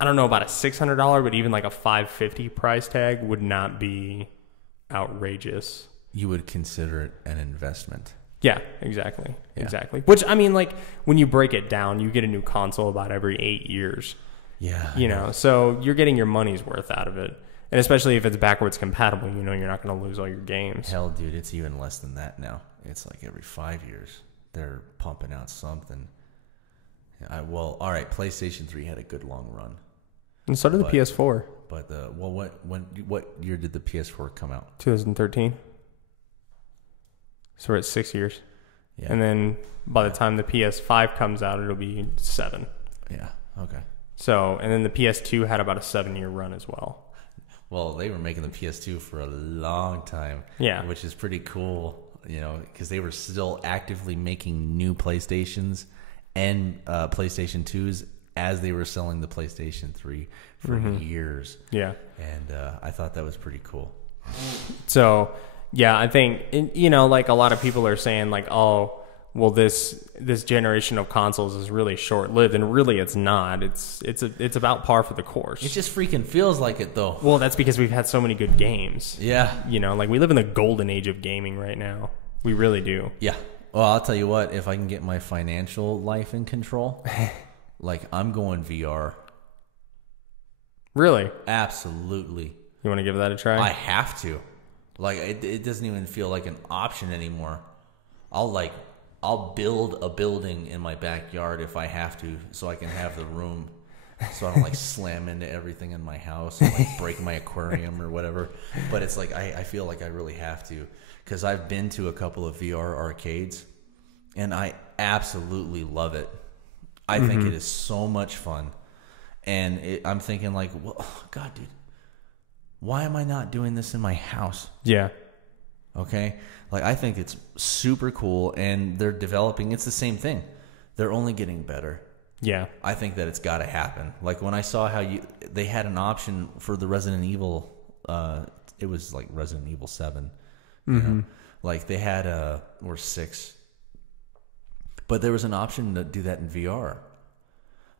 I don't know about a $600, but even like a $550 price tag would not be outrageous. You would consider it an investment. Yeah, exactly. Yeah. Exactly. Which, I mean, like, when you break it down, you get a new console about every 8 years. Yeah. You know, so you're getting your money's worth out of it. And especially if it's backwards compatible, you know, you're not going to lose all your games. Hell, dude, it's even less than that now. It's like every 5 years they're pumping out something. Well, all right, PlayStation 3 had a good long run. And so did the PS4. But what year did the PS4 come out? 2013. So we're at 6 years. Yeah. And then by the time the PS5 comes out, it'll be 7. Yeah. Okay. So, and then the PS2 had about a 7-year run as well. Well, they were making the PS2 for a long time. Yeah. Which is pretty cool, you know, because they were still actively making new PlayStations and PlayStation 2s as they were selling the PlayStation 3 for years. Yeah. And I thought that was pretty cool. So, yeah, I think, you know, like, a lot of people are saying, like, oh, well, this generation of consoles is really short lived, and really it's not. It's about par for the course. It just freaking feels like it, though. Well, that's because we've had so many good games. Yeah. You know, like we live in the golden age of gaming right now. We really do. Yeah. Well, I'll tell you what, if I can get my financial life in control, like I'm going VR. Really? Absolutely. You want to give that a try? I have to. Like it doesn't even feel like an option anymore. I'll build a building in my backyard if I have to, so I can have the room, so I don't like slam into everything in my house and like break my aquarium or whatever. But it's like I feel like I really have to, because I've been to a couple of VR arcades, and I absolutely love it. I think it is so much fun, and I'm thinking like, well, oh, God, dude, why am I not doing this in my house? Yeah. Okay? Like, I think it's super cool, and they're developing. It's the same thing. They're only getting better. Yeah. I think that it's got to happen. Like, when I saw how they had an option for the Resident Evil, it was like Resident Evil 7. You know? Like, they had, or 6. But there was an option to do that in VR.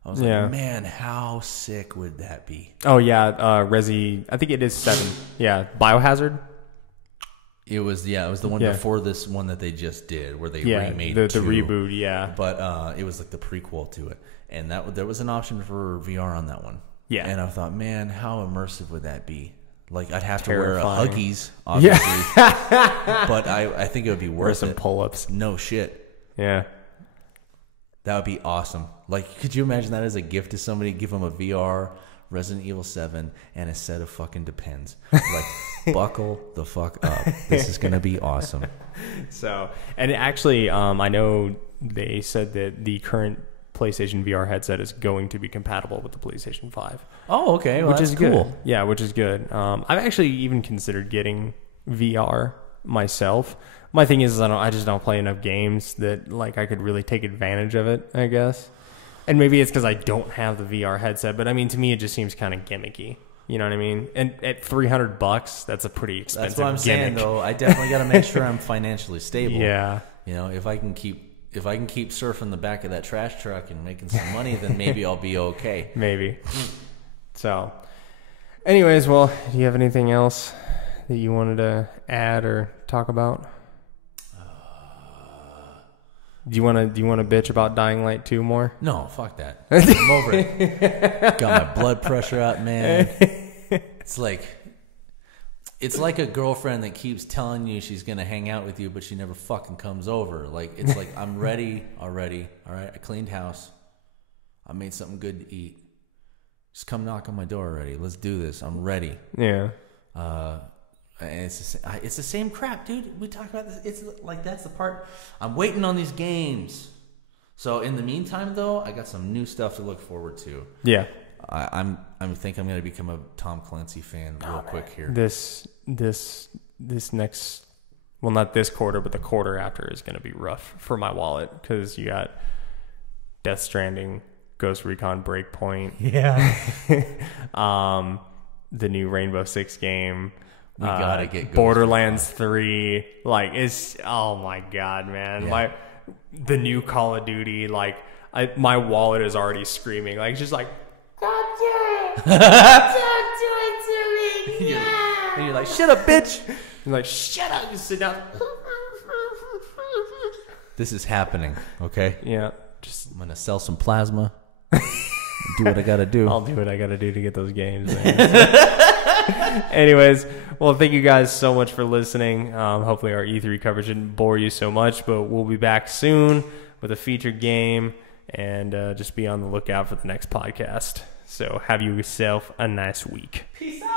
I was like, man, how sick would that be? Oh, yeah. Resi, I think it is 7. Yeah. Biohazard? It was the one before this one that they just did, where they remade the 2. reboot, yeah. But it was like the prequel to it, and there was an option for VR on that one. Yeah. And I thought, man, how immersive would that be? Like, I'd have Terrifying. to wear a Huggies, obviously. But I think it would be worth some it. pull-ups. No shit. Yeah. That would be awesome. Like, could you imagine that as a gift to somebody? Give them a VR, Resident Evil 7, and a set of fucking Depends. Like, buckle the fuck up. This is going to be awesome. So, and actually, I know they said that the current PlayStation VR headset is going to be compatible with the PlayStation 5. Oh, okay. Well, which that's is cool. Good. Yeah, which is good. I've actually even considered getting VR myself. My thing is I just don't play enough games that like I could really take advantage of it, I guess. And maybe it's because I don't have the VR headset, but I mean, to me, it just seems kind of gimmicky. You know what I mean? And at $300, that's a pretty expensive That's what I'm gimmick. saying, though. I definitely got to make sure I'm financially stable. Yeah. You know, if I can keep surfing the back of that trash truck and making some money, then maybe I'll be okay. Maybe. So, anyways, well, do you have anything else that you wanted to add or talk about? Do you want to bitch about Dying Light 2 more? No, fuck that. I'm over it. Got my blood pressure up, man. It's like a girlfriend that keeps telling you she's gonna hang out with you, but she never fucking comes over. Like, it's like, I'm ready already. All right, I cleaned house. I made something good to eat. Just come knock on my door already. Let's do this. I'm ready. Yeah. And it's the same crap, dude. We talk about this. It's like, that's the part. I'm waiting on these games. So in the meantime, though, I got some new stuff to look forward to. Yeah. I think I'm going to become a Tom Clancy fan real quick here. This next, well, not this quarter, but the quarter after is going to be rough for my wallet because you got Death Stranding, Ghost Recon Breakpoint. Yeah. The new Rainbow Six game. We gotta get Ghost Borderlands 3. Like, it's, oh my god, man. Yeah. The new Call of Duty, like, my wallet is already screaming. Like, it's just like, don't do it. Don't do it to me. Yeah. And you're like, shut up, bitch. You're like, shut up. You sit down. This is happening, okay? Yeah. I'm going to sell some plasma. Do what I got to do. I'll do what I got to do to get those games, man. Anyways, well, thank you guys so much for listening. Hopefully our E3 coverage didn't bore you so much, but we'll be back soon with a featured game, and just be on the lookout for the next podcast. So have yourself a nice week. Peace out.